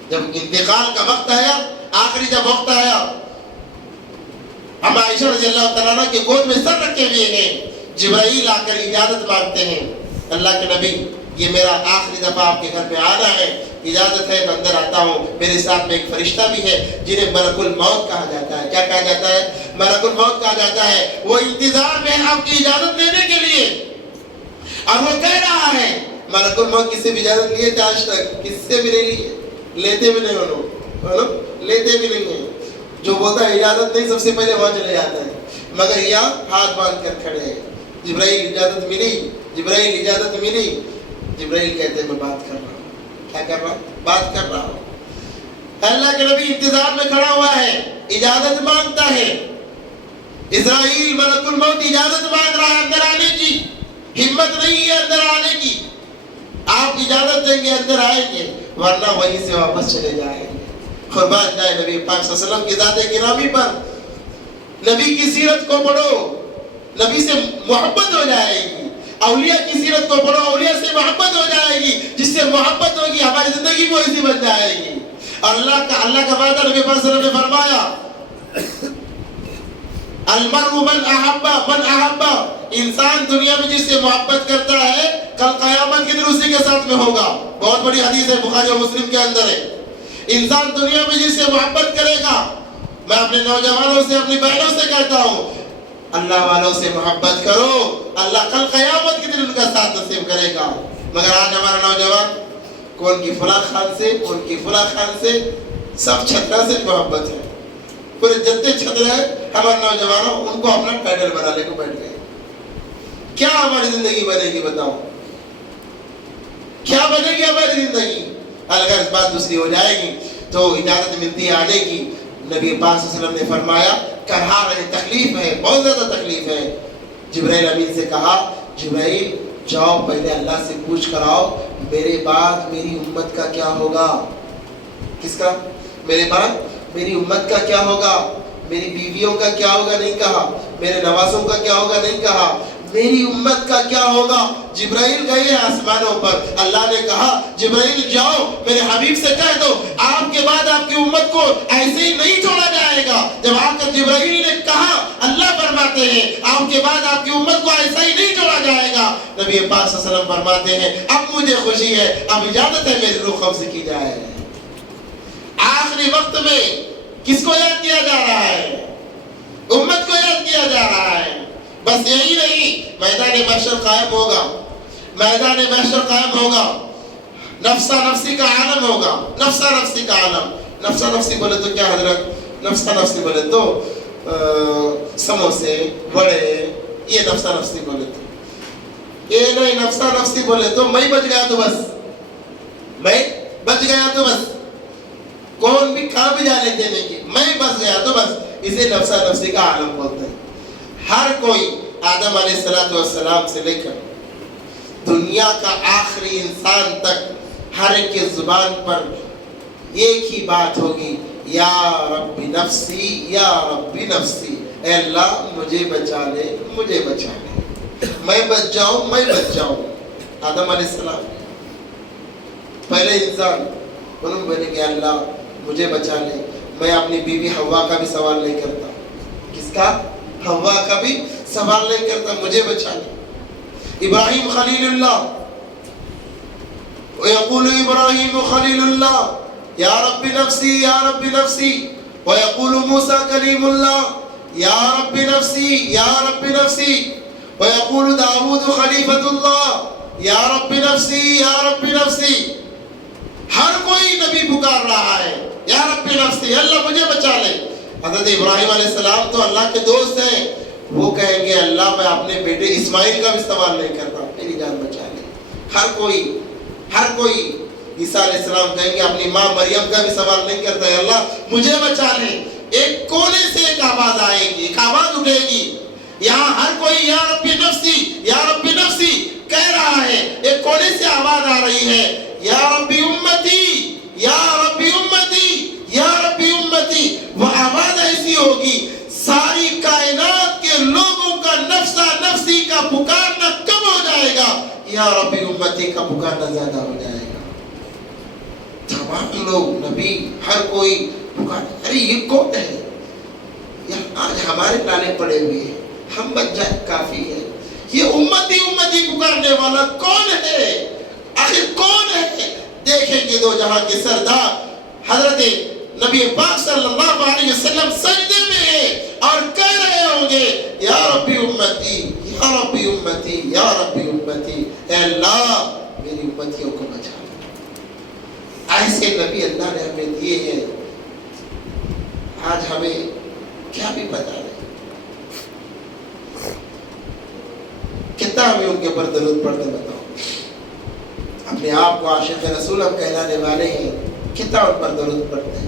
جب انتقال کا وقت آیا، آخری جب وقت آیا، ہم عائشہ رضی اللہ تعالیٰ عنہ کے گود میں سر رکھے ہوئے ہیں، جبرائیل آ کر اجازت مانگتے ہیں اللہ کے نبی یہ میرا آخری دفعہ آپ کے گھر میں آنا ہے، اجازت ہے میں اندر آتا ہوں۔ میرے ساتھ میں ایک فرشتہ بھی ہے جنہیں ملک الموت کہا جاتا ہے۔ کیا کہا جاتا ہے؟ ملک الموت کہا جاتا ہے۔ وہ انتظار میں آپ کی اجازت لینے کے لیے، اور وہ کہہ رہا ہے ملک الموت کس سے بھی اجازت لیے تھے آج تک؟ کس سے بھی نہیں لیے، لیتے بھی نہیں انہوں، لیتے بھی نہیں ہیں۔ جو بولتا ہے اجازت نہیں سب سے پہلے وہاں چلے جاتا ہے، مگر یہاں ہاتھ باندھ کر کھڑے ہیں۔ جبرائیل اجازت ملی، جبرائیل اجازت ملی، جبرائیل کہتے ہیں میں بات کر رہا ہوں۔ کیا کر رہا ہوں؟ بات کر رہا ہوں۔ اللہ کے نبی انتظار میں کھڑا ہوا ہے، اجازت مانگتا ہے۔ اسرائیل ملک الموت اجازت مانگ رہا ہے اندر آنے کی، ہمت نہیں ہے اندر آنے کی۔ آپ اجازت دیں گے اندر آئیں گے، ورنہ وہیں سے واپس چلے جائیں گے۔ قربان جائے نبی پاک صلی اللہ علیہ وسلم کی ذات گرامی پر۔ نبی کی سیرت کو پڑھو، نبی سے محبت ہو جائے گی۔ اولیاء کی سیرت کو پڑھو، اولیاء سے محبت ہو جائے گی۔ جس سے محبت ہوگی ہماری زندگی کو ایسی بن جائے گی۔ اور اللہ کا وعدہ نبی پاک صلی اللہ علیہ وسلم نے فرمایا المرء من احب، انسان دنیا میں جس سے محبت کرتا ہے کل قیامت کے دن اسی کے ساتھ میں ہوگا۔ بہت بڑی حدیث ہے، بخاری اور مسلم کے اندر ہے۔ انسان دنیا میں جس سے محبت کرے گا، میں اپنے نوجوانوں سے اپنی بہنوں سے کہتا ہوں اللہ والوں سے محبت کرو، اللہ کل قیامت کے دن ان کا ساتھ نصیب کرے گا۔ مگر آج ہمارا نوجوان کون کی فلاں خان سے، کون کی فلاں خان سے، سب چھترا سے محبت ہے، پورے جتنے چھتر ہیں ہمارے نوجوانوں ان کو اپنا ٹائٹل بنانے کو بیٹھ گئے۔ کیا ہماری زندگی بنے گی بتاؤ، کیا بنے گی ہماری زندگی؟ اگر اس بات دوسری ہو جائے گی تو اجازت ملتی ہے آنے کی۔ نبی پاک صلی اللہ علیہ وسلم نے فرمایا کرہا رہے، تکلیف ہے، بہت زیادہ تکلیف ہے۔ جبرائیل امین سے کہا جبرائیل جاؤ پہلے اللہ سے پوچھ کر آؤ میرے بعد میری امت کا کیا ہوگا۔ کس کا؟ میرے بعد میری امت کا کیا ہوگا، میری بیویوں کا کیا ہوگا نہیں کہا، میرے نواسوں کا کیا ہوگا نہیں کہا، میری امت کا کیا ہوگا۔ جبرائیل گئے آسمانوں پر، اللہ نے کہا جبرائیل جاؤ میرے حبیب سے کہہ دو آپ کے بعد آپ کی امت کو ایسے ہی نہیں چھوڑا جائے گا۔ جب آ کر جبرائیل نے کہا اللہ فرماتے ہیں آپ کے بعد آپ کی امت کو ایسا ہی نہیں چھوڑا جائے گا۔ نبی پاک صلی اللہ علیہ وسلم فرماتے ہیں اب مجھے خوشی ہے، اب اجازت ہے میری روح قبض کی جائے۔ آخری وقت میں کس کو یاد کیا جا رہا ہے؟ امت کو یاد کیا جا رہا ہے۔ بس یہی نہیں، میدان محشر قائم ہوگا، میدان محشر قائم ہوگا، نفسا نفسی کا عالم ہوگا، نفسا نفسی کا عالم۔ نفسا نفسی بولے تو کیا حضرت؟ نفسا نفسی بولے تو سموسے، وڑے، یہ نفسا نفسی بولے تو یہ نہیں۔ نفسا نفسی بولے تو میں بچ گیا تو بس، میں بچ گیا تو بس، کون بھی کہاں بھی جانے دینے کی، میں بچ گیا تو بس، اسے نفسا نفسی کا عالم بولتے ہیں۔ ہر کوئی آدم علیہ السلام سے لے کر دنیا کا آخری انسان تک ہر ایک کے زبان پر ایک ہی بات ہوگی، یا رب نفسی یا رب نفسی، اے اللہ مجھے بچا لے، مجھے بچا لے، میں بچ جاؤں، میں بچ جاؤں۔ آدم علیہ السلام پہلے انسان، انہوں نے بولے کہ اللہ مجھے بچا لے، میں اپنی بیوی حوا کا بھی سوال نہیں کرتا، کس کا؟ حوا کا بھی سوال نہیں کرتا، مجھے بچا لے۔ ابراہیم خلیل اللہ، وَيَقُولُ إِبْرَاهِيمُ خَلِيلُ اللَّهِ يَا رَبِّ نَفْسِي يَا رَبِّ نَفْسِي، وَيَقُولُ مُوسَى كَلِيمُ اللَّهِ يَا رَبِّ نَفْسِي يَا رَبِّ نَفْسِي، وَيَقُولُ داؤد خلیفۃ اللہ یا رب نفسی یا رب نفسی۔ ہر کوئی نبی پکار رہا ہے یا رب نفسی، اللہ مجھے بچا لے۔ حضرت ابراہیم علیہ السلام تو اللہ کے دوست ہیں، وہ کہیں گے اللہ میں اپنے بیٹے اسماعیل کا بھی سوال نہیں کرتا، میری جان بچا لے۔ ہر کوئی عیسیٰ علیہ السلام کہیں گے اپنی ماں مریم کا بھی سوال نہیں کرتا ہے، اللہ مجھے بچا لے۔ ایک کونے سے ایک آواز آئے گی، ایک آواز اٹھے گی، یہاں ہر کوئی یا رب نفسی یا رب نفسی کہہ رہا ہے، ایک کونے سے آواز آ رہی ہے، یا رب امتی یا رب امتی یا رب امتی۔ وہ آواز ایسی ہوگی ساری کائنات کے لوگوں کا نفسا نفسی کا پکارنا کم ہو جائے گا، یا رب امتی کا پکارنا زیادہ ہو جائے گا۔ تمام لوگ، نبی، ہر کوئی پکار، ارے یہ کون ہے؟ آج ہمارے لانے پڑے ہوئے ہیں، ہم بچ جائے کافی ہے۔ یہ امتی امتی پکارنے والا کون ہے؟ آخر کون ہے؟ دیکھیں گے دو جہاں کے سردار حضرت نبی پاک صلی اللہ علیہ وسلم سجدے میں ہیں اور کہہ رہے ہوں گے یا ربی امتی یا ربی امتی یا ربی امتی، اے اللہ میری امتیوں کو بچا لے۔ ایسے نبی اللہ نے ہمیں دیے ہیں، آج ہمیں کیا بھی پتا نہیں کتنا ہمیں ان کے اوپر درود پڑھتے، بتاؤ۔ اپنے آپ کو عاشق رسول ہم کہلانے والے ہیں، کتنا ان پر درود پڑھتے ہیں۔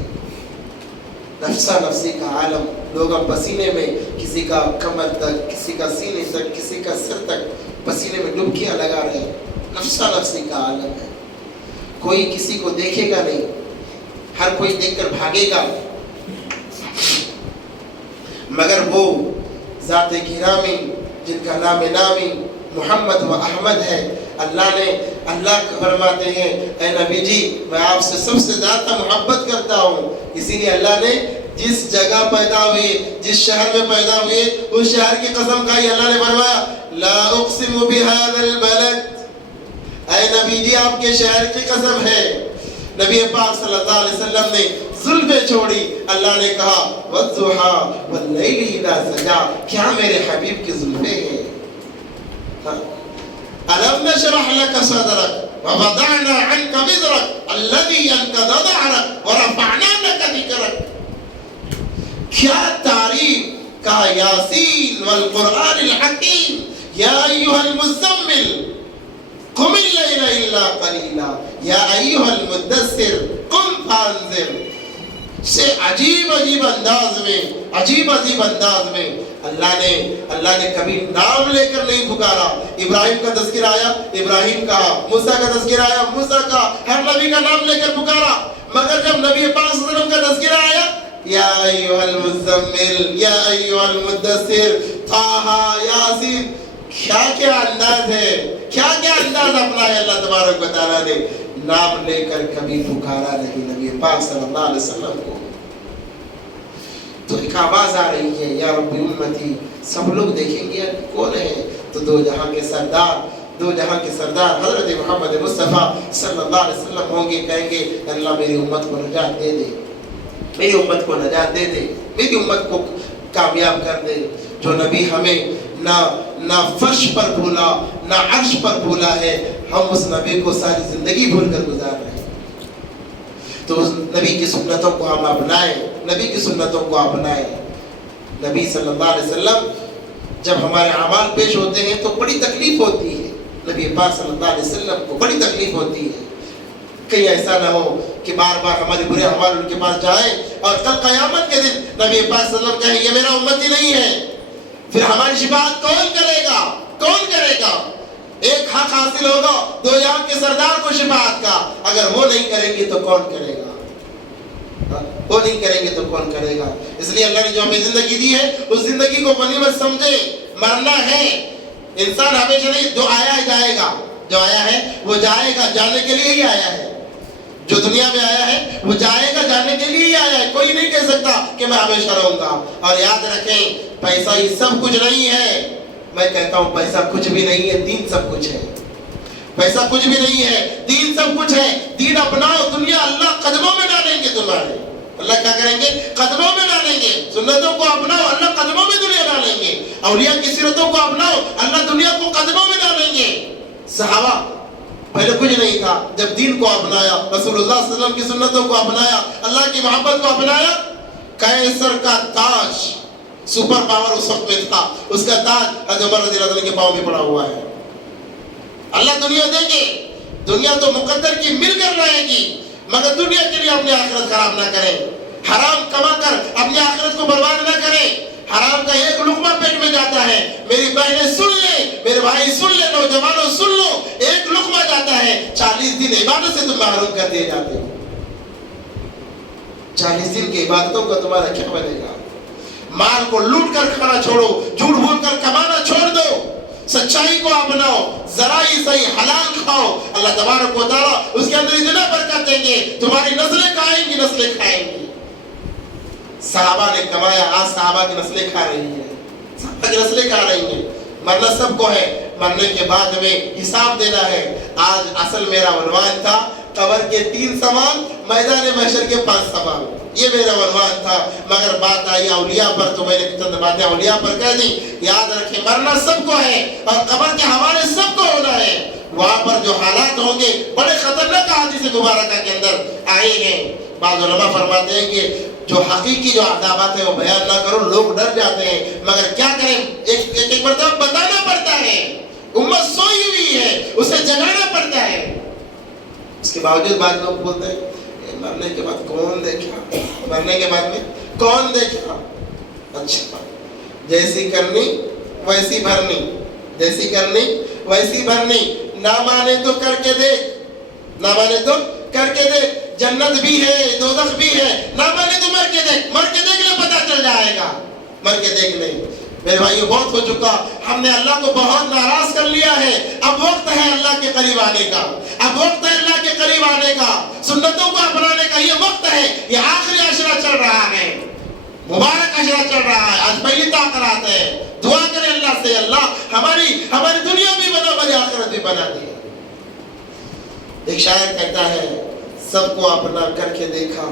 نفسا نفسی کا عالم، لوگ اب پسینے میں، کسی کا کمر تک، کسی کا سینے تک، کسی کا سر تک پسینے میں ڈبکیاں لگا رہے ہیں۔ نفسا نفسی کا عالم ہے، کوئی کسی کو دیکھے گا نہیں، ہر کوئی دیکھ کر بھاگے گا، مگر وہ ذات گرامی جن کا نام نامی محمد و احمد ہے، اللہ فرماتے ہیں اے نبی جی میں آپ سے سب سے زیادہ محبت کرتا ہوں، اسی لیے اللہ نے جس جگہ پیدا ہوئے، جس شہر میں پیدا ہوئے، اس شہر کی قسم کھائی، اللہ نے فرمایا لا اقسم بهذا البلد، اے نبی جی آپ کے شہر کی قسم ہے۔ نبی پاک صلی اللہ علیہ وسلم نے زلفیں چھوڑی، اللہ نے کہا والضحى واللیل اذا سجا، کیا میرے حبیب کی زلفیں ہیں؟ ألم نشرح لك صدرك ووضعنا عنك وزرك الذي أنقض ظهرك ورفعنا لك ذكرك۔ کیا تعریف کا یاسین والقرآن الحکیم، یا ایھا المزمل قم الليل إلا قليلا یا ایھا المدثر قم فانذر۔ سے عجیب انداز میں اللہ نے کبھی نام لے کر نہیں پکارا۔ ابراہیم کا تذکرہ آیا، ابراہیم کا، موسیٰ کا تذکرہ آیا، موسیٰ کا، ہر نبی کا نام لے کر پکارا، مگر جب نبی پاک صلی اللہ علیہ وسلم کا تذکرہ آیا یا ایھا المزمل یا ایھا المدثر طٰہٰ یاسین، کیا انداز ہے، کیا انداز اپنایا اللہ تبارک و تعالیٰ نے، نام لے کر کبھی پکارا نہیں نبی پاک صلی اللہ علیہ وسلم کو۔ تو ایک آواز آ رہی ہے یا رب امتی، سب لوگ دیکھیں گے کون ہے، تو دو جہاں کے سردار حضرت محمد مصطفیٰ صلی اللہ علیہ وسلم ہوں گے، کہیں گے اللہ میری امت کو نجات دے دے، میری امت کو نجات دے دے، میری امت کو کامیاب کر دے۔ جو نبی ہمیں نہ فرش پر بھولا نہ عرش پر بھولا ہے، ہم اس نبی کو ساری زندگی بھول کر گزار رہے ہیں۔ تو اس نبی کی سنتوں کو ہم اپنائیں، نبی کی سنتوں کو اپنائیں۔ نبی صلی اللہ علیہ وسلم جب ہمارے اعمال پیش ہوتے ہیں تو بڑی تکلیف ہوتی ہے، نبی پاک صلی اللہ علیہ وسلم کو بڑی تکلیف ہوتی ہے۔ کہیں ایسا نہ ہو کہ بار بار ہمارے برے اعمال ان کے پاس جائیں اور کل قیامت کے دن نبی پاک صلی اللہ علیہ وسلم کہیں یہ میرا امتی نہیں ہے، پھر ہماری شفاعت کون کرے گا؟ کون کرے گا؟ ایک حق حاصل ہوگا دو جہاں کے سردار کو شفاعت کا، اگر وہ نہیں کریں گے تو کون کرے گا؟ وہ نہیں کریں گے تو کون کرے گا؟ اس لیے اللہ نے جو ہمیں زندگی دی ہے اس زندگی کو غنیمت سمجھے، مرنا ہے، انسان ہمیشہ نہیں، جو آیا ہے جائے گا، جو آیا ہے وہ جائے گا، جانے کے لیے ہی آیا ہے، جو دنیا میں آیا ہے وہ جائے گا، جانے کے لیے ہی آیا ہے، کوئی نہیں کہہ سکتا کہ میں ہمیشہ رہوں گا۔ اور یاد رکھیں پیسہ ہی سب کچھ نہیں ہے، میں کہتا ہوں پیسہ کچھ بھی نہیں ہے، دین سب کچھ ہے۔ پیسہ کچھ بھی نہیں ہے، دین سب کچھ ہے۔ دین اپناؤ، دنیا اللہ قدموں میں ڈالیں گے تمہارے، اللہ کیا کریں گے؟ قدموں میں ڈالیں گے۔ سنتوں کو اپناؤ، اللہ قدموں میں دنیا ڈالیں گے۔ اولیاء کی سیرتوں کو اپناؤ، اللہ دنیا کو قدموں میں ڈالیں گے۔ صحابہ پہلے کچھ نہیں تھا، جب دین کو اپنایا، رسول اللہ صلی اللہ علیہ وسلم کی سنتوں کو اپنایا، اللہ کی محبت کو اپنایا، قیصر کا تاج، سپر پاور اس وقت میں تھا، اس کا تاج حضرت عمر رضی اللہ عنہ کے پاؤں میں پڑا ہوا ہے۔ اللہ دنیا دے گے، دنیا تو مقدر کی مل کر رہے گی، مگر دنیا کے لیے اپنی آخرت خراب نہ کریں، حرام کما کر اپنی آخرت کو برباد نہ کریں۔ حرام کا ایک لقمہ پیٹ میں جاتا ہے، میری بہنیں سن لیں، میرے بھائی سن لیں، نوجوانوں سن لو، ایک لقمہ جاتا ہے 40 دن عبادت سے تم محروم کر دیے جاتے ہو۔ 40 دن کی عبادتوں کا تمہارا کیا بنے گا؟ مال کو لوٹ کر کھانا چھوڑو، جھوٹ بول کر کمانا چھوڑ دو، سچائی کو اپناؤ، ذرا ہی صحیح حلال کھاؤ، اللہ تبارک و تعالیٰ اس کے اندر اتنا برکت دیں گے، تمہاری نسلیں کھائیں گی، نسلیں کھائیں گی۔ صحابہ نے کمایا، آج صحابہ کی نسلیں کھا رہی ہیں، صحابہ کی نسلیں کھا رہی ہیں۔ مرنا سب کو ہے، مرنے کے بعد میں حساب دینا ہے۔ آج اصل میرا عنوان تھا قبر کے 3 سوال، میدان محشر کے 5 سوال، یہ میرا عنوان تھا، مگر بات آئی اولیاء پر تو میں نے چند باتیں اولیاء پر کہہ دی۔ یاد رکھیں مرنا سب کو ہے اور قبر کے حوالے سب کو ہونا ہے۔ وہاں پر جو حالات ہوں گے بڑے خطرناک حدیث مبارکہ کے اندر آئے ہیں۔ بعض علماء فرماتے ہیں کہ جو حقیقی جو عذابات ہیں وہ بیان نہ کرو، لوگ ڈر جاتے ہیں، مگر کیا کریں، ایک مرتبہ بتانا پڑتا ہے، امت سوئی ہوئی ہے، اسے جگانا پڑتا ہے۔ اس کے باوجود بعض لوگ بولتے ہیں مرنے کے بعد کون دیکھا، مرنے کے بعد میں کون دیکھا۔ اچھا، جیسی کرنی ویسی بھرنی، جیسی کرنی ویسی بھرنی، نہ مانے تو کر کے دیکھ، نہ مانے تو کر کے دیکھ، جنت بھی ہے دوزخ بھی ہے، نہ مانے تو مر کے دیکھ، مر کے دیکھ لے پتہ چل جائے گا، مر کے دیکھ لے۔ میرے بھائیو بہت ہو چکا، ہم نے اللہ کو بہت ناراض کر لیا ہے، اب وقت ہے اللہ کے قریب آنے کا، اب وقت ہے اللہ کے قریب آنے کا، سنتوں کو اپنانے کا، یہ وقت ہے۔ یہ آخری عشرہ چل رہا ہے، مبارک عشرہ چل رہا ہے، آج پہلی تاخیرات ہے۔ دعا کریں اللہ سے، اللہ ہماری دنیا بھی بنا، ہماری آخرت بھی بنا دی۔ ایک شاعر کہتا ہے سب کو اپنا کر کے دیکھا،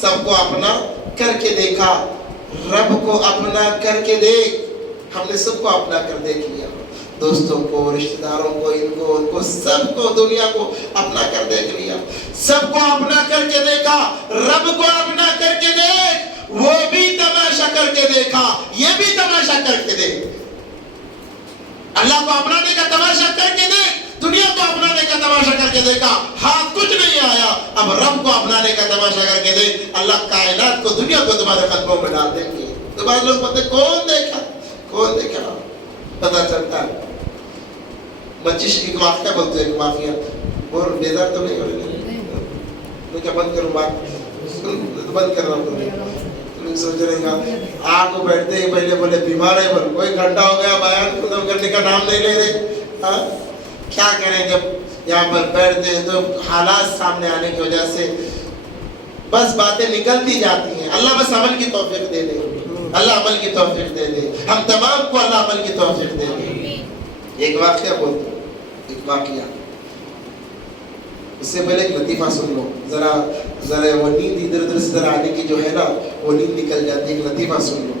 سب کو اپنا کر کے دیکھا، رب کو اپنا کر کے دیکھ۔ ہم نے سب کو اپنا کر دیکھ لیا، دوستوں کو، رشتہ داروں کو، ان کو سب کو، دنیا کو اپنا کر دیکھ لیا۔ سب کو اپنا کر کے دیکھا، رب کو اپنا کر کے دیکھ، وہ بھی تماشا کر کے دیکھا، یہ بھی تماشا کر کے دیکھ۔ اللہ کو اپنانے کا تماشا کر کے دیکھ، دنیا کو اپنانے کا تماشا کر کے دیکھا، ہاتھ کچھ نہیں آیا، اب رب کو اپنانے کا تماشا کر کے دیکھ، اللہ کائنات کو، دنیا کو تمہارے قدموں میں ڈال دیں گے۔ تو بعض لوگ پتہ کون دیکھا، کون دیکھا پتہ چلتا ہے۔ بچیش ایک واقعہ بولتے ہیں، ایک واقعہ، اور بیدار تو نہیں ہو رہے، میں کیا بند کروں بات، بند کر رہا ہوں۔ تم سوچ رہے گا آگ کو بیٹھتے ہی پہلے بولے بیمار ہے، بول کوئی گھنٹہ ہو گیا بیان ختم کرنے کا نام نہیں لے رہے۔ کیا کریں، جب یہاں پر بیٹھتے ہیں تو حالات سامنے آنے کی وجہ سے بس باتیں نکلتی جاتی ہیں۔ اللہ بس عمل کی توفیق دے دے، اللہ عمل کی توفیق دے دے، ہم تمام کو اللہ عمل کی توفیق دے دے۔ ایک واقعہ بولتا ہوں، ایک واقعہ، اس سے پہلے ایک لطیفہ سن لو، ذرا وہ نیند ادھر ادھر سے ذرا آنے کی جو ہے نا وہ نیند نکل جاتی ہے، ایک لطیفہ سن لو۔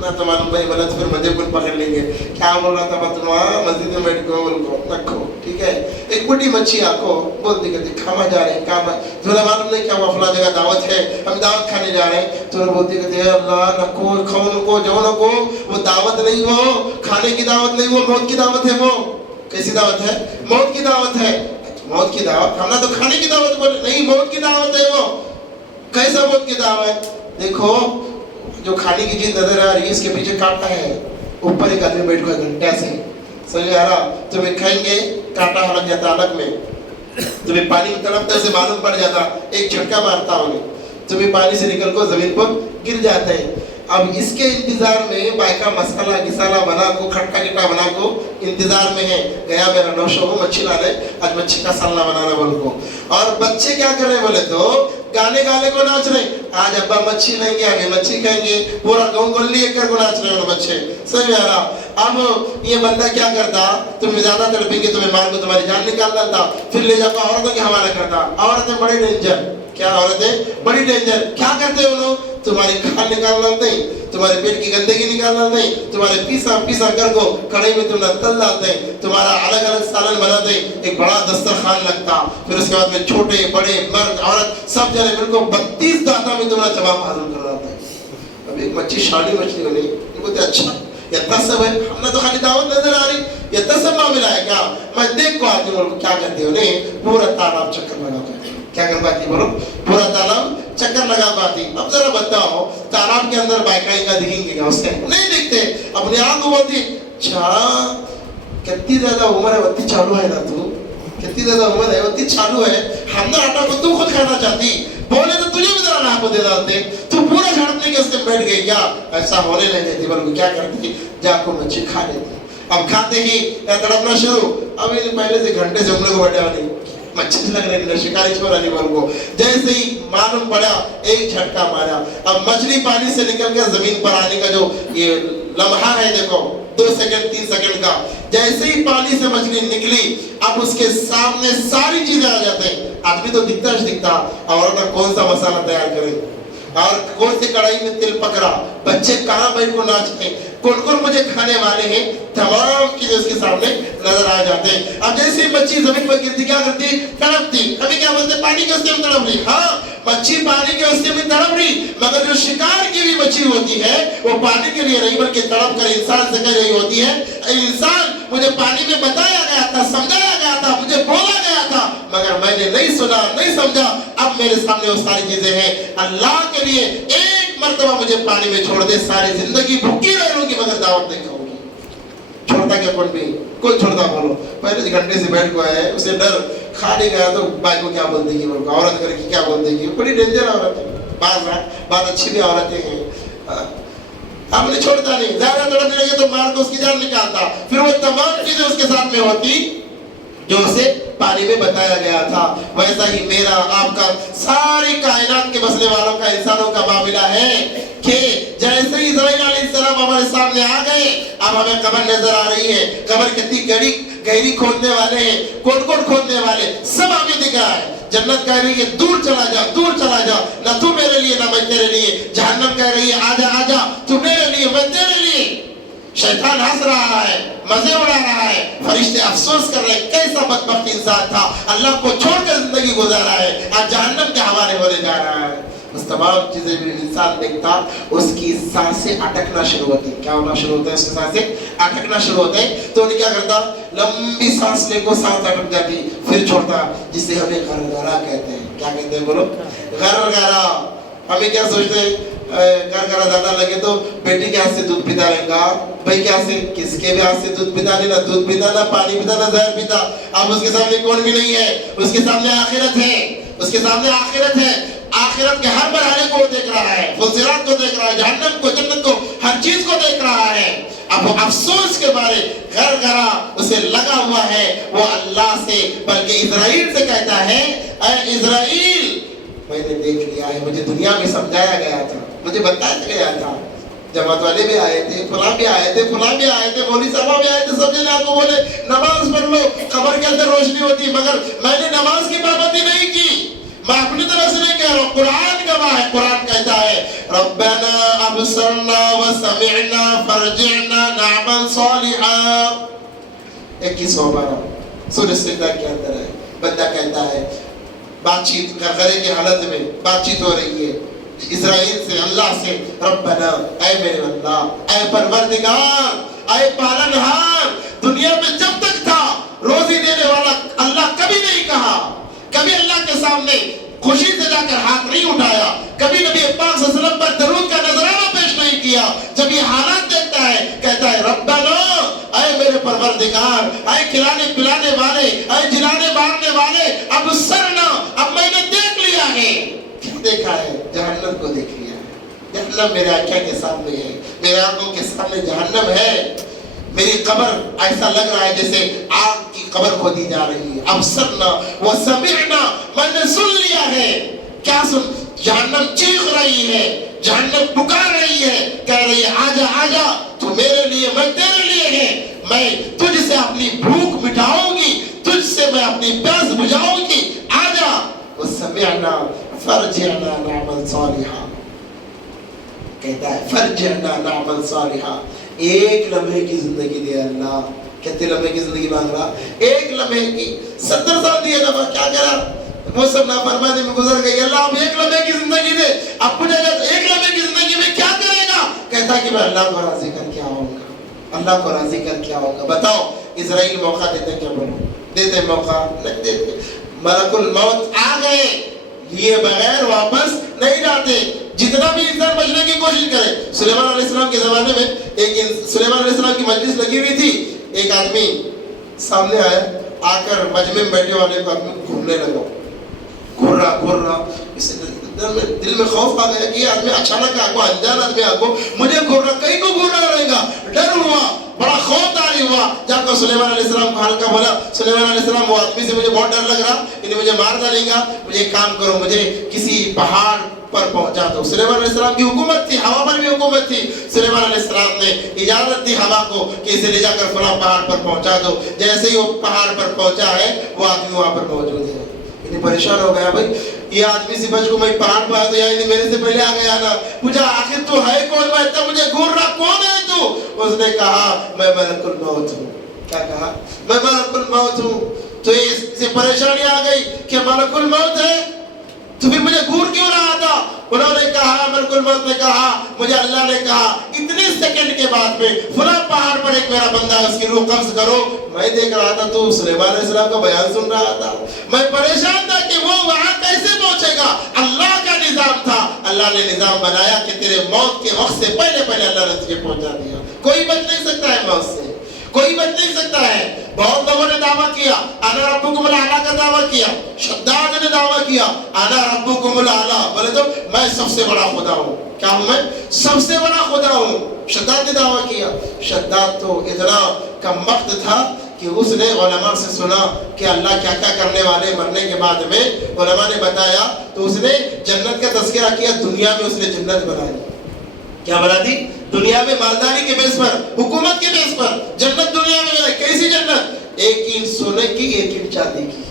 نہ تو معلوم بھائی بولا تو پھر مجھے کچھ پکڑ لیں گے. کیا بول رہا تھا تم وہاں مسجد میں بیٹھ کو بول کو رکھو ٹھیک ہے. ایک بڑی مچھی آکو بولتی کہتی کھانا جا رہے ہیں کام تمہیں معلوم نہیں کیا ہوا فلاں جگہ دعوت ہے ہم دعوت کھانے جا رہے ہیں. تو بولتی کہتی ہے اللہ نکو کھاؤ کو جو نکو وہ دعوت نہیں ہو کھانے کی دعوت نہیں وہ موت کی دعوت ہے. وہ کیسی دعوت ہے؟ موت کی دعوت ہے. موت کی دعوت ہم نے تو کھانے کی دعوت بولے نہیں موت کی دعوت ہے. وہ کیسا موت کی دعوت؟ دیکھو جو کھانے کی چیز نظر آ رہی ہے اس کے پیچھے کانٹا ہے. اوپر ایک آدمی بیٹھ کر گھنٹے سے سمجھ آ رہا تمہیں کھائیں گے کانٹا لگ جاتا الگ میں. تمہیں پانی میں تڑپتے سے معلوم پڑ جاتا ایک جھٹکا مارتا انہیں تمہیں پانی سے نکل کو زمین پر گر جاتے ہیں. اب اس کے انتظار میں بائکا مسالہ گسالہ بنا کو کھٹا کٹا بنا کو انتظار میں ہے. گیا میرا نوشو کو مچھی لانے آج مچھی کا سالنا بنانا بول کو. اور بچے کیا کر رہے بولے تو گانے گانے کو ناچ رہے آج ابا مچھی لیں گے آگے مچھی کھائیں گے پورا گاؤں گلی ایک کر کو ناچ رہے ہیں بچے. سمجھ آ رہا. اب یہ بندہ کیا کرتا تمہیں زیادہ تڑپیں گے تمہیں مار کو تمہاری جان نکال ڈالتا پھر لے جا کر عورتوں کے حوالے کرتا. عورتیں بڑی ڈینجر. کیا عورتیں بڑی ڈینجر. کیا کرتے ہیں انہوں تمہاری کھال نکال ڈالتے ہیں تمہارے پیٹ کی گندگی نکال ڈالتے ہیں تمہارے پیسا کر کو کڑھائی میں تمہیں تل ڈالتے ہیں تمہارا الگ الگ سالن بناتے ہیں ایک بڑا دسترخوان لگتا. پھر اس کے بعد میں چھوٹے بڑے مرد عورت سب جنے مل کو 32 دانتوں میں تمہارا جواب حاصل کر ڈالتے ہیں. اب ایک مچھی شاڑی مچھلی بنی یہ بولتے اچھا یہ سب ہے ہم نے تو خالی دعوت نظر آ رہی یہ سب معاملہ ہے کیا. میں دیکھ کو آتی ہوں کیا کرتے ہو نہیں پورا تالاب چکر لگا پاتی. کیا کر پاتی بولو پورا تالاب چکر لگا پاتی. اب ذرا بتاؤ تالاب کے اندر بائکائی کا دکھیں گے اس سے نہیں دیکھتے اپنے آنکھ کو بولتی اچھا کتنی زیادہ عمر ہے اتنی چالو ہے نا تو کتنی زیادہ عمر ہے اتنی چالو ہے. ہم نے آٹا کو تو خود کھانا چاہتی بولے تو تجھے بھی ذرا ناپ کو دے ڈالتے تو پورا جھڑپنے کے اس سے بیٹھ گئی. کیا ایسا ہونے نہیں دیتی بلکہ کیا کرتی جا کو مچھی کھا لیتی. اب کھاتے ہی تڑپنا شروع. اب پہلے سے گھنٹے سے ہم لوگ بیٹھے والی مچھی لگ رہی ہے شکاری چھوڑا نہیں بول کو جیسے ہی معلوم پڑا ایک جھٹکا مارا. اب مچھلی پانی سے نکل کر زمین پر آنے کا جو یہ لمحہ ہے دیکھو 2 سیکنڈ 3 سیکنڈ کا جیسے ہی پانی سے مچھلی نکلی اب اس کے سامنے ساری چیزیں آ جاتے ہیں. آدمی تو دکھتا اور اپنا کون سا مسالہ تیار کرے اور کون سی کڑھائی میں تل پکڑا بچے کہاں بیٹھ کو ناچتے کون مجھے کھانے والے ہیں تمام چیزیں اس کے سامنے نظر آ جاتے ہیں. اب جیسے مچھی زمین پر گرتی کیا کرتی تڑپتی. ابھی کیا بولتے پانی کے اس میں تڑپ رہی. ہاں مچھی پانی کے اس میں تڑپ رہی مگر جو شکار کی بھی مچھی ہوتی ہے وہ پانی کے لیے نہیں بلکہ تڑپ کر انسان سے کہہ رہی ہوتی ہے انسان مجھے پانی میں بتایا گیا تھا سمجھایا گیا تھا مجھے بولا گیا تھا مگر میں نے نہیں سنا نہیں سمجھا. اب میرے سامنے وہ ساری چیزیں ہیں اللہ کے لیے ایک مرتبہ مجھے پانی میں چھوڑ دے ساری زندگی بھوکی رہ لوں گی مگر دعوت نہیں کھاؤں گی. چھوڑتا کیا کون بھی کوئی چھوڑتا بولو پہلے گھنٹے سے بیٹھ کو آیا اسے ڈر کھا نہیں گیا تو بھائی کو کیا بول دے گی عورت کر کے کیا بول دے گی. بڑی ڈینجر عورت ہے بات اچھی بھی عورتیں ہیں. ہم نے چھوڑتا نہیں زیادہ تڑپنے لگے تو مار کو اس کی جان نکالتا. پھر وہ تمام چیزیں اس کے ساتھ میں ہوتی جو اسے پانی میں بتایا گیا تھا. ویسا ہی میرا آپ کا ساری کائنات کے بسنے والوں کا انسانوں کا معاملہ ہے کہ جیسے ہی اسرائیل علیہ السلام ہمارے سامنے آ گئے اب ہمیں قبر نظر آ رہی ہے. قبر کتنی گہری کھودنے والے ہیں کون کھودنے والے سب ہمیں دکھ رہا ہے. جنت کہہ رہی ہے دور چلا جا نہ تو میرے لیے نہ میں تیرے لیے. جہنم کہہ رہی ہے آجا تو میرے لیے میں تیرے لیے. شیطان ہنس رہا ہے مزے اڑا رہا ہے فرشتے افسوس کر رہے ہیں کیسا بدبخت انسان تھا اللہ کو چھوڑ کر زندگی گزارا ہے آج جہنم کے حوالے ہونے جا رہا ہے. اس تمام چیزیں بھی انسان دیکھتا اس کی سانسیں اٹکنا شروع ہوتی. کیا ہونا شروع ہوتا ہے اس کی سانسیں اٹکنا شروع ہوتے ہیں. تو انہیں کیا کرتا لمبی سانس لے کو سانس اٹک جاتی پھر چھوڑتا جسے ہمیں غرغرہ کہتے ہیں. کیا کہتے ہیں بولو غرغرہ. ہمیں کیا سوچتے ہیں غرغرہ زیادہ لگے تو بیٹی کے ہاتھ سے دودھ پیتا رہے گا بھائی کیا سے کس کے بھی ہاتھ سے دودھ پیتا نہیں نہ دودھ پیتا نہ پانی پیتا نہ زہر پیتا. اب اس کے سامنے کون بھی نہیں ہے اس کے سامنے آخرت ہے. آخرت کے ہر مرحلے کو دیکھ رہا ہے فضیلات کو دیکھ رہا ہے جہنم کو جنت کو ہر چیز کو دیکھ رہا ہے. اب وہ افسوس کے بارے غرغرہ اسے لگا ہوا ہے وہ اللہ سے بلکہ اسرائیل سے کہتا ہے اے اسرائیل میں نے دیکھ لیا ہے مجھے دنیا میں سمجھایا گیا تھا مجھے بتایا گیا تھا. جماعت والے بھی آئے تھے فلاں بھی آئے تھے مولوی صاحب بھی آئے تھے سب نے آپ کو بولے نماز پڑھ لو قبر کے اندر روشنی ہوتی مگر میں نے نماز کی پابندی نہیں کی میں اپنی طرف سے نہیں کہہ رہا ہوں، قرآن گواہ ہے. قرآن کہتا ہے ربنا ابصرنا وسمعنا فرجعنا نعمل صالحا. 21 سورہ سجدہ کے اندر ہے. بندہ کہتا ہے، بات چیت غرغرے کی حالت میں بات چیت ہو رہی ہے اسرائیل سے، اللہ سے، ربنا، اے میرے اللہ، اے پروردگار، اے پالنہار. دنیا میں جب تک تھا روزی دینے والا اللہ کبھی نہیں کہا، کبھی اللہ کے سامنے خوشی سے جا کر ہاتھ نہیں اٹھایا، کبھی نبی پاک صلی اللہ علیہ وسلم پر درود کا نذرانہ پیش نہیں کیا. جب یہ حالات دیکھتا ہے کہتا ہے ربنا، اے میرے پروردگار، اے کھلانے پلانے والے، اے جلانے مارنے والے، اب سرنا، اب میں نے دیکھ لیا ہے. کیا دیکھا ہے؟ جہنم کو دیکھ لیا ہے. جہنم میرے آنکھوں کے سامنے ہے، میرے آنکھوں کے سامنے جہنم ہے. میری قبر ایسا لگ رہا ہے جیسے آگ کی قبر کھودی جا رہی ہے. ابصرنا وسمعنا، میں نے سن لیا ہے. کیا سن؟ جہنم چیخ رہی ہے، جہنم پکار رہی ہے، کہہ رہی ہے آجا آجا، تو میرے لیے، میں تیرے لیے ہے. میں تجھ سے اپنی بھوک مٹاؤں گی، تجھ سے میں اپنی پیاس بجھاؤں گی. آجا. وسمعنا فرجعنا نعمل صالحا. کہتا ہے فرجعنا نعمل صالحا. ایک لمحے کی زندگی دے اللہ. کتنے لمحے کی زندگی مانگ رہا؟ ایک لمحے کی. 70 سال دیے نا، کیا کرا؟ وہ سب نافرمانی میں گزر گئی. اللہ اب ایک لمحے کی زندگی دے. اب پوچھا جاتا ایک لمحے کی زندگی میں کیا کرے گا؟ کہتا کہ میں اللہ کو راضی کر کے آؤں گا، اللہ کو راضی کر کے آؤں گا. بتاؤ اسرائیل موقع دیتے کیا بولو؟ دیتے موقع؟ نہیں دیتے. ملک الموت آ گئے، لیے بغیر واپس نہیں جاتے. جتنا بھی انسان بچنے کی کوشش کرے. سلیمان علیہ السلام کے زمانے میں سلیمان علیہ السلام کی مجلس لگی ہوئی تھی. ایک آدمی سامنے آیا، آ کر مجمع میں بیٹھے والے کو آدمی گھورنے لگا. گھور رہا. دل میں خوف آ گیا کہ یہ آدمی اچانک آگو، انجان آدمی آگو مجھے گھور رہا، کہیں کو گھور رہا رہے گا. ڈر ہوا، بڑا خوف داری ہوا. جا کر سلیمان علیہ السلام کو ہلکا بولا، سلیمان علیہ السلام وہ آدمی سے مجھے بہت ڈر لگ رہا، انہیں مجھے مار ڈالے گا، مجھے ایک کام کرو، مجھے کسی پہاڑ پر پہنچا دو. سلیمان علیہ السلام کی حکومت تھی، ہوا پر بھی حکومت تھی. سلیمان علیہ السلام نے اجازت دی ہوا کو کہ اسے لے جا کر فلاں پہاڑ پر پہنچا دو. جیسے ہی وہ پہاڑ پر پہنچا ہے وہ آدمی وہاں پر موجود ہے. اتنی پریشان ہو گیا، بھائی یہ آدمی سے بچ کو میں پہاڑ پہ آیا تو یعنی میرے سے پہلے آ گیا نا. پوچھا آخر تو ہے کون؟ میں اتنا مجھے گھور رہا، کون ہے تو؟ اس نے کہا میں ملک الموت ہوں. کیا کہا؟ میں ملک الموت ہوں. تو اس سے پریشانی آ گئی کہ ملک الموت ہے تو پھر مجھے گھور کیوں رہا تھا؟ انہوں نے کہا، ملک الموت نے کہا، مجھے اللہ نے کہا اتنے سیکنڈ کے بعد میں فلاں پہاڑ پر ایک میرا بندہ ہے، اس کی روح قبض کرو. میں دیکھ رہا تھا تو سلیمان علیہ السلام کا بیان سن رہا تھا. میں پریشان تھا کہ وہ وہاں کیسے پہنچے گا. اللہ کا نظام تھا، اللہ نے نظام بنایا کہ تیرے موت کے وقت سے پہلے اللہ نے تجھے پہنچا دیا. کوئی بچ نہیں سکتا ہے موت سے، کوئی بچ نہیں سکتا ہے. بہت لوگوں نے دعویٰ کیا، انا ربکم الاعلیٰ کا دعویٰ کیا. شداد نے دعویٰ کیا، انا ربکم الاعلیٰ. بولے تو میں سب سے بڑا خدا ہوں. کیا ہوں میں؟ سب سے بڑا خدا ہوں. شداد نے دعویٰ کیا. شداد تو اتنا کم وقت تھا کہ اس نے علماء سے سنا کہ اللہ کیا کیا کرنے والے مرنے کے بعد میں. علماء نے بتایا تو اس نے جنت کا تذکرہ کیا. دنیا میں اس نے جنت بنائی. کیا بنا دی؟ دنیا میں مالداری کے بیس پر، حکومت کے بیس پر جنت دنیا میں بنائی. کیسی جنت؟ 1 اینٹ سونے کی، 1 اینٹ چاندی کی.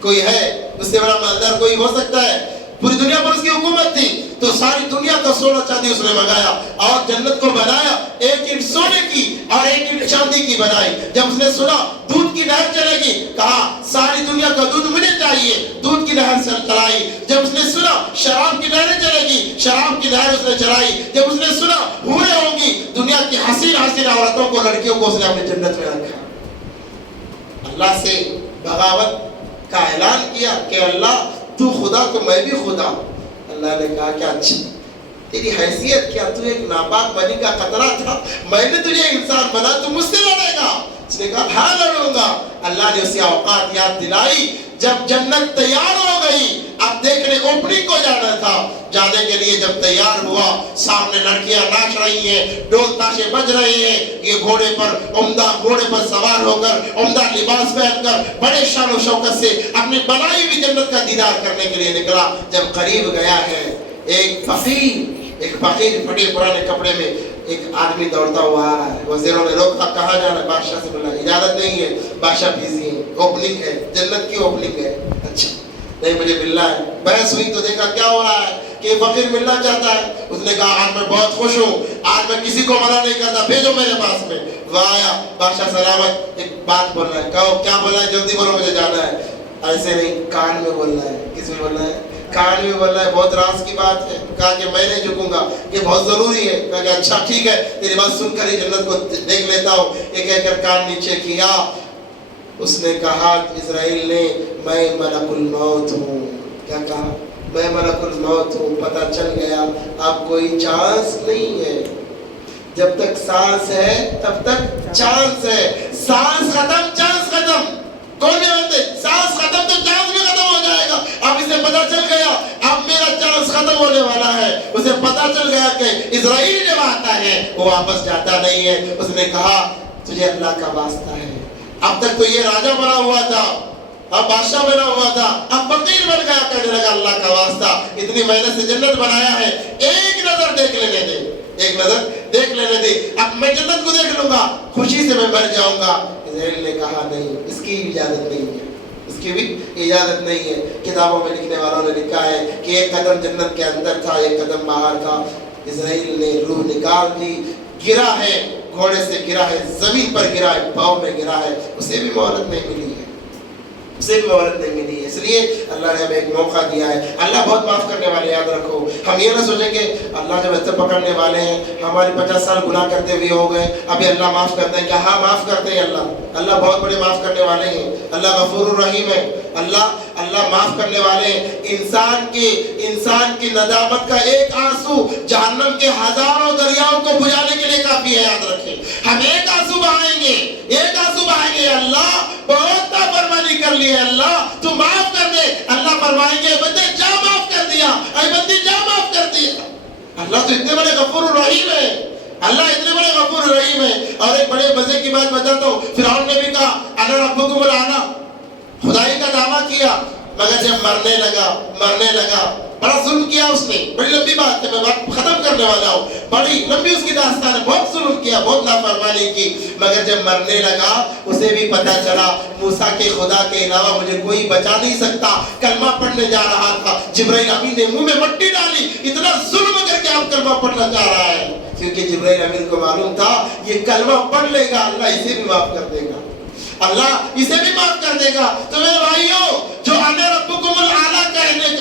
کوئی ہے اس سے بڑا مالدار کوئی ہو سکتا ہے؟ پوری دنیا پر اس کی حکومت تھی تو ساری دنیا کا سونا چاندی اس نے منگایا اور جنت کو بنایا. 1 اینٹ سونے کی اور 1 اینٹ چاندی کی بنائی. جب اس نے سنا دودھ کی نہر چلے گی، کہا ساری دنیا کا دودھ مجھے چاہیے، دودھ کی نہر سے چلائی. جب اس نے سنا شراب کی نہریں چلے گی، شراب کی نہر اس نے چلائی. جب اس نے سنا حوریں ہوں گی، دنیا کی حسین حسین عورتوں کو، لڑکیوں کو اس نے اپنی جنت میں رکھا. اللہ سے بغاوت کا اعلان کیا کہ اللہ تو خدا تو میں بھی خدا. اللہ نے کہا کیا اچھی تیری حیثیت کیا، تو ایک ناپاک بنی کا خطرہ تھا، میں نے تجھے انسان بنا، تو مجھ سے لڑے گا؟ اس نے کہا ہاں لڑوں گا. اللہ نے اسے اوقات یاد دلائی. جب جنت تیار ہو گئی، اب دیکھنے اوپننگ کو جانا تھا. جانے کے لیے جب تیار ہوا، سامنے لڑکیاں ناچ رہی ہیں، ڈول تاشے بج رہے ہیں. یہ گھوڑے پر عمدہ گھوڑے پر سوار ہو کر، عمدہ لباس پہن کر، بڑے شان و شوکت سے اپنی بنائی ہوئی جنت کا دیدار کرنے کے لیے نکلا. جب قریب گیا ہے، ایک فقیر پھٹے پرانے کپڑے میں ایک آدمی دوڑتا ہوا آ رہا ہے. وزیروں نے روکا، کہاں جانا ہے؟ بادشاہ سے بولا اجازت نہیں ہے، بادشاہ بزی ہے، اوپننگ ہے، جنت کی اوپننگ ہے. اچھا نہیں مجھے ملنا ہے. بحث ہوئی تو دیکھا کیا ہو رہا ہے کہ فقیر ملنا چاہتا ہے. اس نے کہا آج میں بہت خوش ہوں, آج میں کسی کو منع نہیں کرتا, بھیجو میرے پاس میں. وہ آیا, بادشاہ سلامت ایک بات بولنا ہے. کہو کیا بولنا ہے, جلدی بولو مجھے جانا ہے. ایسے نہیں, کان میں بولنا ہے. کس میں بولنا ہے؟ کان میں بولنا ہے. بہت راز کی بات ہے. کہا کہ میں نہیں جھکوں گا, یہ بہت ضروری ہے. کہا کہ اچھا ٹھیک ہے, تیری بات سن کر ہی جنت کو دیکھ لیتا ہوں. یہ کہہ کر کان نیچے کیا. اس نے کہا اسرائیل نے, میں ملک الموت ہوں. کیا کہا؟ میں ملک الموت ہوں. پتہ چل گیا اب کوئی چانس نہیں ہے. جب تک سانس ہے تب تک چانس ہے. سانس ختم, چانس ختم. کون جانتے؟ سانس ختم تو چانس بھی ختم ہو جائے گا. اب اسے پتہ چل گیا اب میرا چانس ختم ہونے والا ہے. اسے پتہ چل گیا کہ اسرائیل جب آتا ہے وہ واپس جاتا نہیں ہے. اس نے کہا تجھے اللہ کا واسطہ ہے. اب تک تو یہ راجہ بنا ہوا تھا, اب بادشاہ بنا ہوا تھا, اب فقیر بن گیا. کہنے لگا اللہ کا واسطہ, اتنی محنت سے جنت بنایا ہے, ایک نظر دیکھ لینے دے, ایک نظر دیکھ لینے دے. اب میں جنت کو دیکھ لوں گا, خوشی سے میں مر جاؤں گا. اسرائیل نے کہا نہیں, اس کی اجازت نہیں ہے, اس کی بھی اجازت نہیں ہے. کتابوں میں لکھنے والوں نے لکھا ہے کہ ایک قدم جنت کے اندر تھا, ایک قدم باہر تھا. اسرائیل نے روح نکال دی. گرا ہے, گھوڑے سے گرا ہے, زمین پر گرا ہے, پاؤں میں گرا ہے. اسے بھی مہلت نہیں ملی ہے, اسے بھی مہلت نہیں ملی ہے. اس لیے اللہ نے ہمیں ایک موقع دیا ہے. اللہ بہت معاف کرنے والے, یاد رکھو. ہم یہ نہ سوچیں کہ اللہ جب ایسے پکڑنے والے ہیں, ہمارے 50 سال گناہ کرتے ہوئے ہو گئے, ابھی اللہ معاف کرتے ہیں کیا؟ ہاں معاف کرتے ہیں. اللہ بہت بڑے معاف کرنے والے ہیں. اللہ غفور الرحیم ہے. اللہ معاف کرنے والے ہیں. انسان کی ندامت کا ایک آنسو جہنم کے ہزاروں دریاؤں کو بجھانے کے لیے کافی ہے. یاد رکھیں, ہم ایک آنسو بہائیں گے, ایک آنسو بہائیں گے. اللہ بہت نافرمانی کر لی ہے, اللہ تو معاف کر دے. اللہ فرمائیں گے بندے جا معاف کر دیا, اے بندی جا معاف کر دیا. اللہ تو اتنے بڑے غفور الرحیم ہے, اللہ اتنے بڑے غفور الرحیم ہے. اور ایک بڑے مزے کی بات بتاتا ہوں. فرعون نے بھی کہا انا ربکم الاعلی, خدائی کا دعویٰ کیا, مگر جب مرنے لگا بڑا ظلم کیا اس نے. بڑی لمبی بات ہے, میں بات ختم کرنے والا ہوں, بڑی لمبی اس کی داستان ہے. بہت ظلم کیا, بہت نافرمانی کی, مگر جب مرنے لگا اسے بھی پتہ چلا موسیٰ کے خدا کے علاوہ مجھے کوئی بچا نہیں سکتا. کلمہ پڑھنے جا رہا تھا, جبرائیل امین نے منہ میں مٹی ڈالی, اتنا ظلم کر کے اب کلمہ پڑھنا چاہ رہا ہے, کیونکہ جبرائیل امین کو معلوم تھا یہ کلمہ پڑھ لے گا اللہ اسے بھی معاف کر دے گا, اللہ اسے بھی معاف کر دے گا. تو میرے بھائیوں, جو انا ربکم الاعلی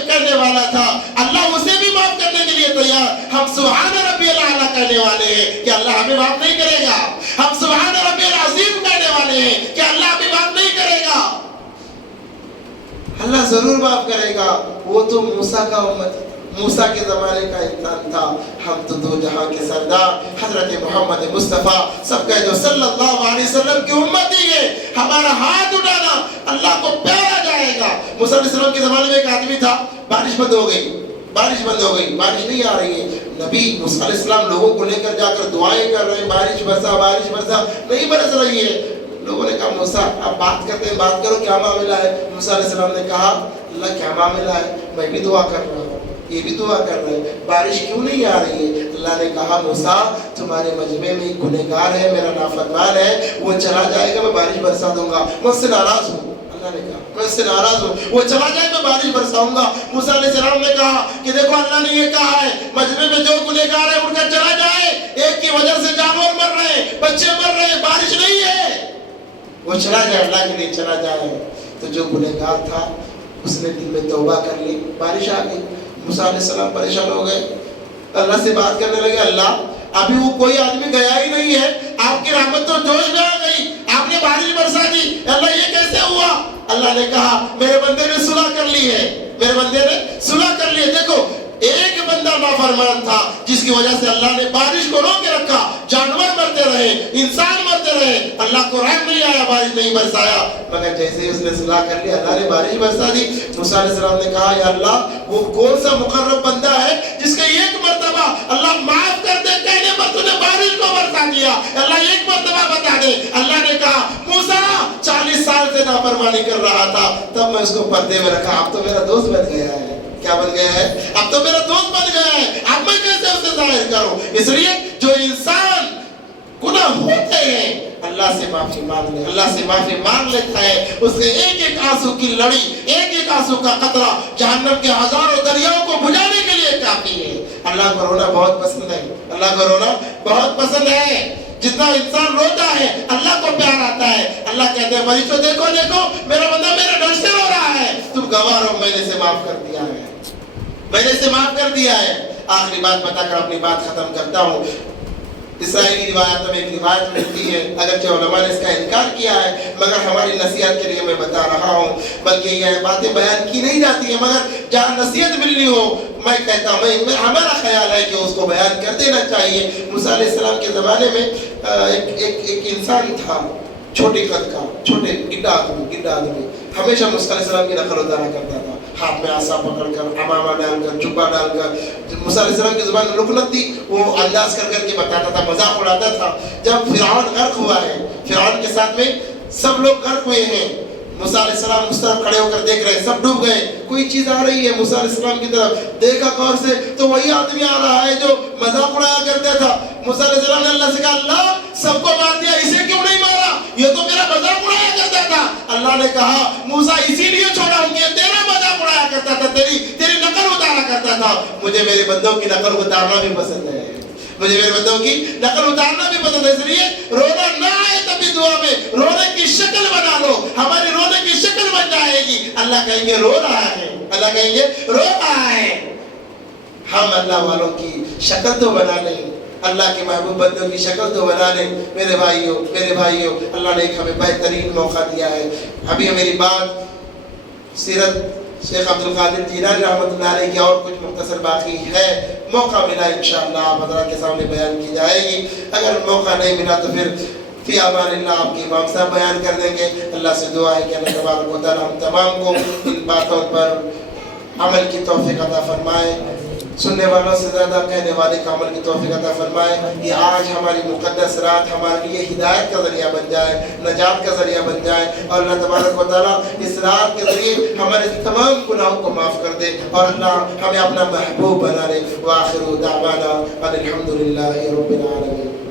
کہنے والا تھا, اللہ اسے بھی معاف کرنے کے لیے تیار. ہم سبحان ربی الاعلی کہنے والے ہیں کہ اللہ ہمیں معاف نہیں کرے گا. ہم سبحان ربی العظیم کہنے والے ہیں کہ اللہ ہمیں معاف نہیں کرے گا. اللہ ضرور معاف کرے گا. وہ تو موسیٰ کا امت, موسیٰ کے زمانے کا انسان تھا. ہم تو دو جہاں کے سردار حضرت محمد مصطفیٰ سب کہہ دو صلی اللہ علیہ وسلم کی امتی ہے. ہمارا ہاتھ اٹھانا اللہ کو پیارا جائے گا. موسیٰ علیہ السلام کے زمانے میں ایک آدمی تھا, بارش بند ہو گئی, بارش نہیں آ رہی ہے. نبی موسیٰ علیہ السلام لوگوں کو لے کر جا کر دعائیں کر رہے ہیں, بارش برسا, نہیں برس رہی ہے. لوگوں نے کہا موسیٰ آپ بات کرتے ہیں, بات کرو, کیا معاملہ ہے؟ موسیٰ علیہ السلام نے کہا اللہ کیا معاملہ ہے, میں بھی دعا کر رہا ہوں, یہ بھی دعا کر رہے ہیں, بارش کیوں نہیں آ رہی ہے؟ اللہ نے کہا موسیٰ تمہارے مجمع میں ایک گنہگار ہے, میرا نافرمان ہے, وہ چلا جائے گا میں بارش برسا دوں گا. میں اس سے ناراض ہوں. اللہ نے کہا میں اس سے ناراض ہوں, وہ چلا جائے میں بارش برساؤں گا. موسیٰ علیہ السلام نے کہا کہ دیکھو اللہ نے یہ کہا ہے مجمع میں جو گنہگار ہے اٹھ کر چلا جائے, ایک کی وجہ سے جانور مر رہے ہیں, بچے مر رہے ہیں, بارش نہیں ہے, وہ چلا جائے, اللہ کے لیے چلا جائے. تو جو گنہگار تھا اس نے دل میں توبہ کر لی, بارش آ گئی. موسیٰ علیہ السلام پریشان ہو گئے, اللہ سے بات کرنے لگے, اللہ ابھی وہ کوئی آدمی گیا ہی نہیں ہے, آپ کی رحمت تو جوش میں آ گئی, آپ نے بارش برسا دی, اللہ یہ کیسے ہوا؟ اللہ نے کہا میرے بندے نے صلح کر لی ہے, میرے بندے نے صلح کر لی ہے. دیکھو ایک بندہ نافرمان تھا جس کی وجہ سے اللہ نے بارش کو روک کے رکھا, جانور مرتے رہے, انسان مرتے رہے, اللہ کو رحم نہیں آیا, بارش نہیں برسایا. مگر جیسے ہی اس نے صلح کر لی اللہ نے بارش برسا دی. موسیٰ علیہ السلام نے کہا یا اللہ وہ کون سا مقرب بندہ ہے جس کا ایک مرتبہ اللہ معاف کر دے کہنے پر تو نے بارش کو برسا دیا, اللہ ایک مرتبہ بتا دے. اللہ نے کہا موسیٰ 40 سال سے نافرمانی کر رہا تھا, تب میں اس کو پردے میں رکھا, اب تو میرا دوست بن گیا ہے. کیا بن گیا ہے؟ اب تو میرا دوست بن گیا ہے, اب میں کیسے اسے ظاہر کروں؟ اس لیے جو انسان گناہ ہوتے ہیں اللہ سے معافی مانگ لے، اللہ سے معافی مانگ لیتا ہے، اس کے ایک ایک آنسو کی لڑی، ایک ایک آنسو کا قطرہ جہنم کے ہزاروں دریاؤں کو بجھانے کے لیے کافی ہے۔ اللہ کو رونا بہت پسند ہے، اللہ کو رونا بہت پسند ہے۔ جتنا انسان روتا ہے اللہ کو پیار آتا ہے۔ اللہ کہتے ہیں فرشتوں دیکھو دیکھو میرا بندہ میرے ڈر سے رو رہا ہے، تم گواہ رہو میں نے اسے معاف کر دیا ہے، میں نے اسے معاف کر دیا ہے۔ آخری بات بتا کر اپنی بات ختم کرتا ہوں۔ اسرائیلی روایتوں میں ایک روایت ملتی ہے، اگرچہ علماء نے اس کا انکار کیا ہے مگر ہماری نصیحت کے لیے میں بتا رہا ہوں، بلکہ یہ باتیں بیان کی نہیں جاتی ہیں مگر جہاں نصیحت ملنی ہو میں کہتا ہوں، ہمارا خیال ہے کہ اس کو بیان کر دینا چاہیے۔ موسیٰ علیہ السلام کے زمانے میں ایک انسان تھا چھوٹے قد کا، چھوٹے گڈھا آدمی، ہمیشہ موسیٰ علیہ السلام کی نقل اتارا کرتا تھا، ہاتھ میں عصا پکڑ کر، عمامہ ڈال کر، جبہ ڈال کر۔ موسیٰ علیہ السلام کی زبان میں لکنت تھی، وہ انداز کر کر کے بتاتا تھا، مذاق اڑاتا تھا۔ جب فرعون غرق ہوا ہے، فرعون کے ساتھ میں سب لوگ غرق ہوئے ہیں، موسیٰ علیہ السلام اس طرف کھڑے ہو کر دیکھ رہے ہیں، سب ڈوب گئے، کوئی چیز آ رہی ہے موسیٰ علیہ السلام کی طرف، دیکھا غور سے تو وہی آدمی آ رہا ہے جو مذاق اڑایا کرتا تھا۔ موسیٰ علیہ السلام نے اللہ سے کہا اللہ سب کو مار دیا، اسے کیوں نہیں مارا؟ یہ تو میرا مذاق اڑایا کرتا تھا۔ اللہ نے کہا موسیٰ اسی لیے چھوڑا ہوں کہ تیرا مذاق اڑایا کرتا تھا، تیری نقل اتارا کرتا تھا۔ مجھے میرے بندوں کی نقل اتارنا بھی پسند ہے، مجھے میرے بندوں کی نقل اتارنا بھی پسند ہے، اس لیے رونا نہ آئے تبھی دعا میں رونے کی شکل بنا لو، ہماری رونے کی شکل بن جائے گی۔ اللہ کہیں گے رو رہا ہے، اللہ کہیں گے رو رہا ہے۔ ہم اللہ والوں کی شکل تو بنا لیں، اللہ کے محبوب بندوں کی شکل تو بنا لیں۔ میرے بھائیوں اللہ نے ایک ہمیں بہترین موقع دیا ہے۔ ابھی میری بات سیرت شیخ عبد القادر جیلانی رحمۃ اللہ علیہ کی اور کچھ مختصر باقی ہے، موقع ملا انشاءاللہ آپ حضرات کے سامنے بیان کی جائے گی، اگر موقع نہیں ملا تو پھر فی امان اللہ آپ کے امام صاحب بیان کر دیں گے۔ اللہ سے دعا ہے کہ اللہ تبارک و تعالی ہم تمام کو ان باتوں پر عمل کی توفیق عطا فرمائے، سننے والوں سے زیادہ کہنے والے کا عمل کی توفیق عطا فرمائے۔ یہ آج ہماری مقدس رات ہمارے لیے ہدایت کا ذریعہ بن جائے، نجات کا ذریعہ بن جائے، اور اللہ تبارک و تعالیٰ اس رات کے ذریعے ہمارے تمام گناہوں کو معاف کر دے، اور اللہ ہمیں اپنا محبوب بنا لے۔ وآخر دعوانا ان الحمد للہ رب العالمین۔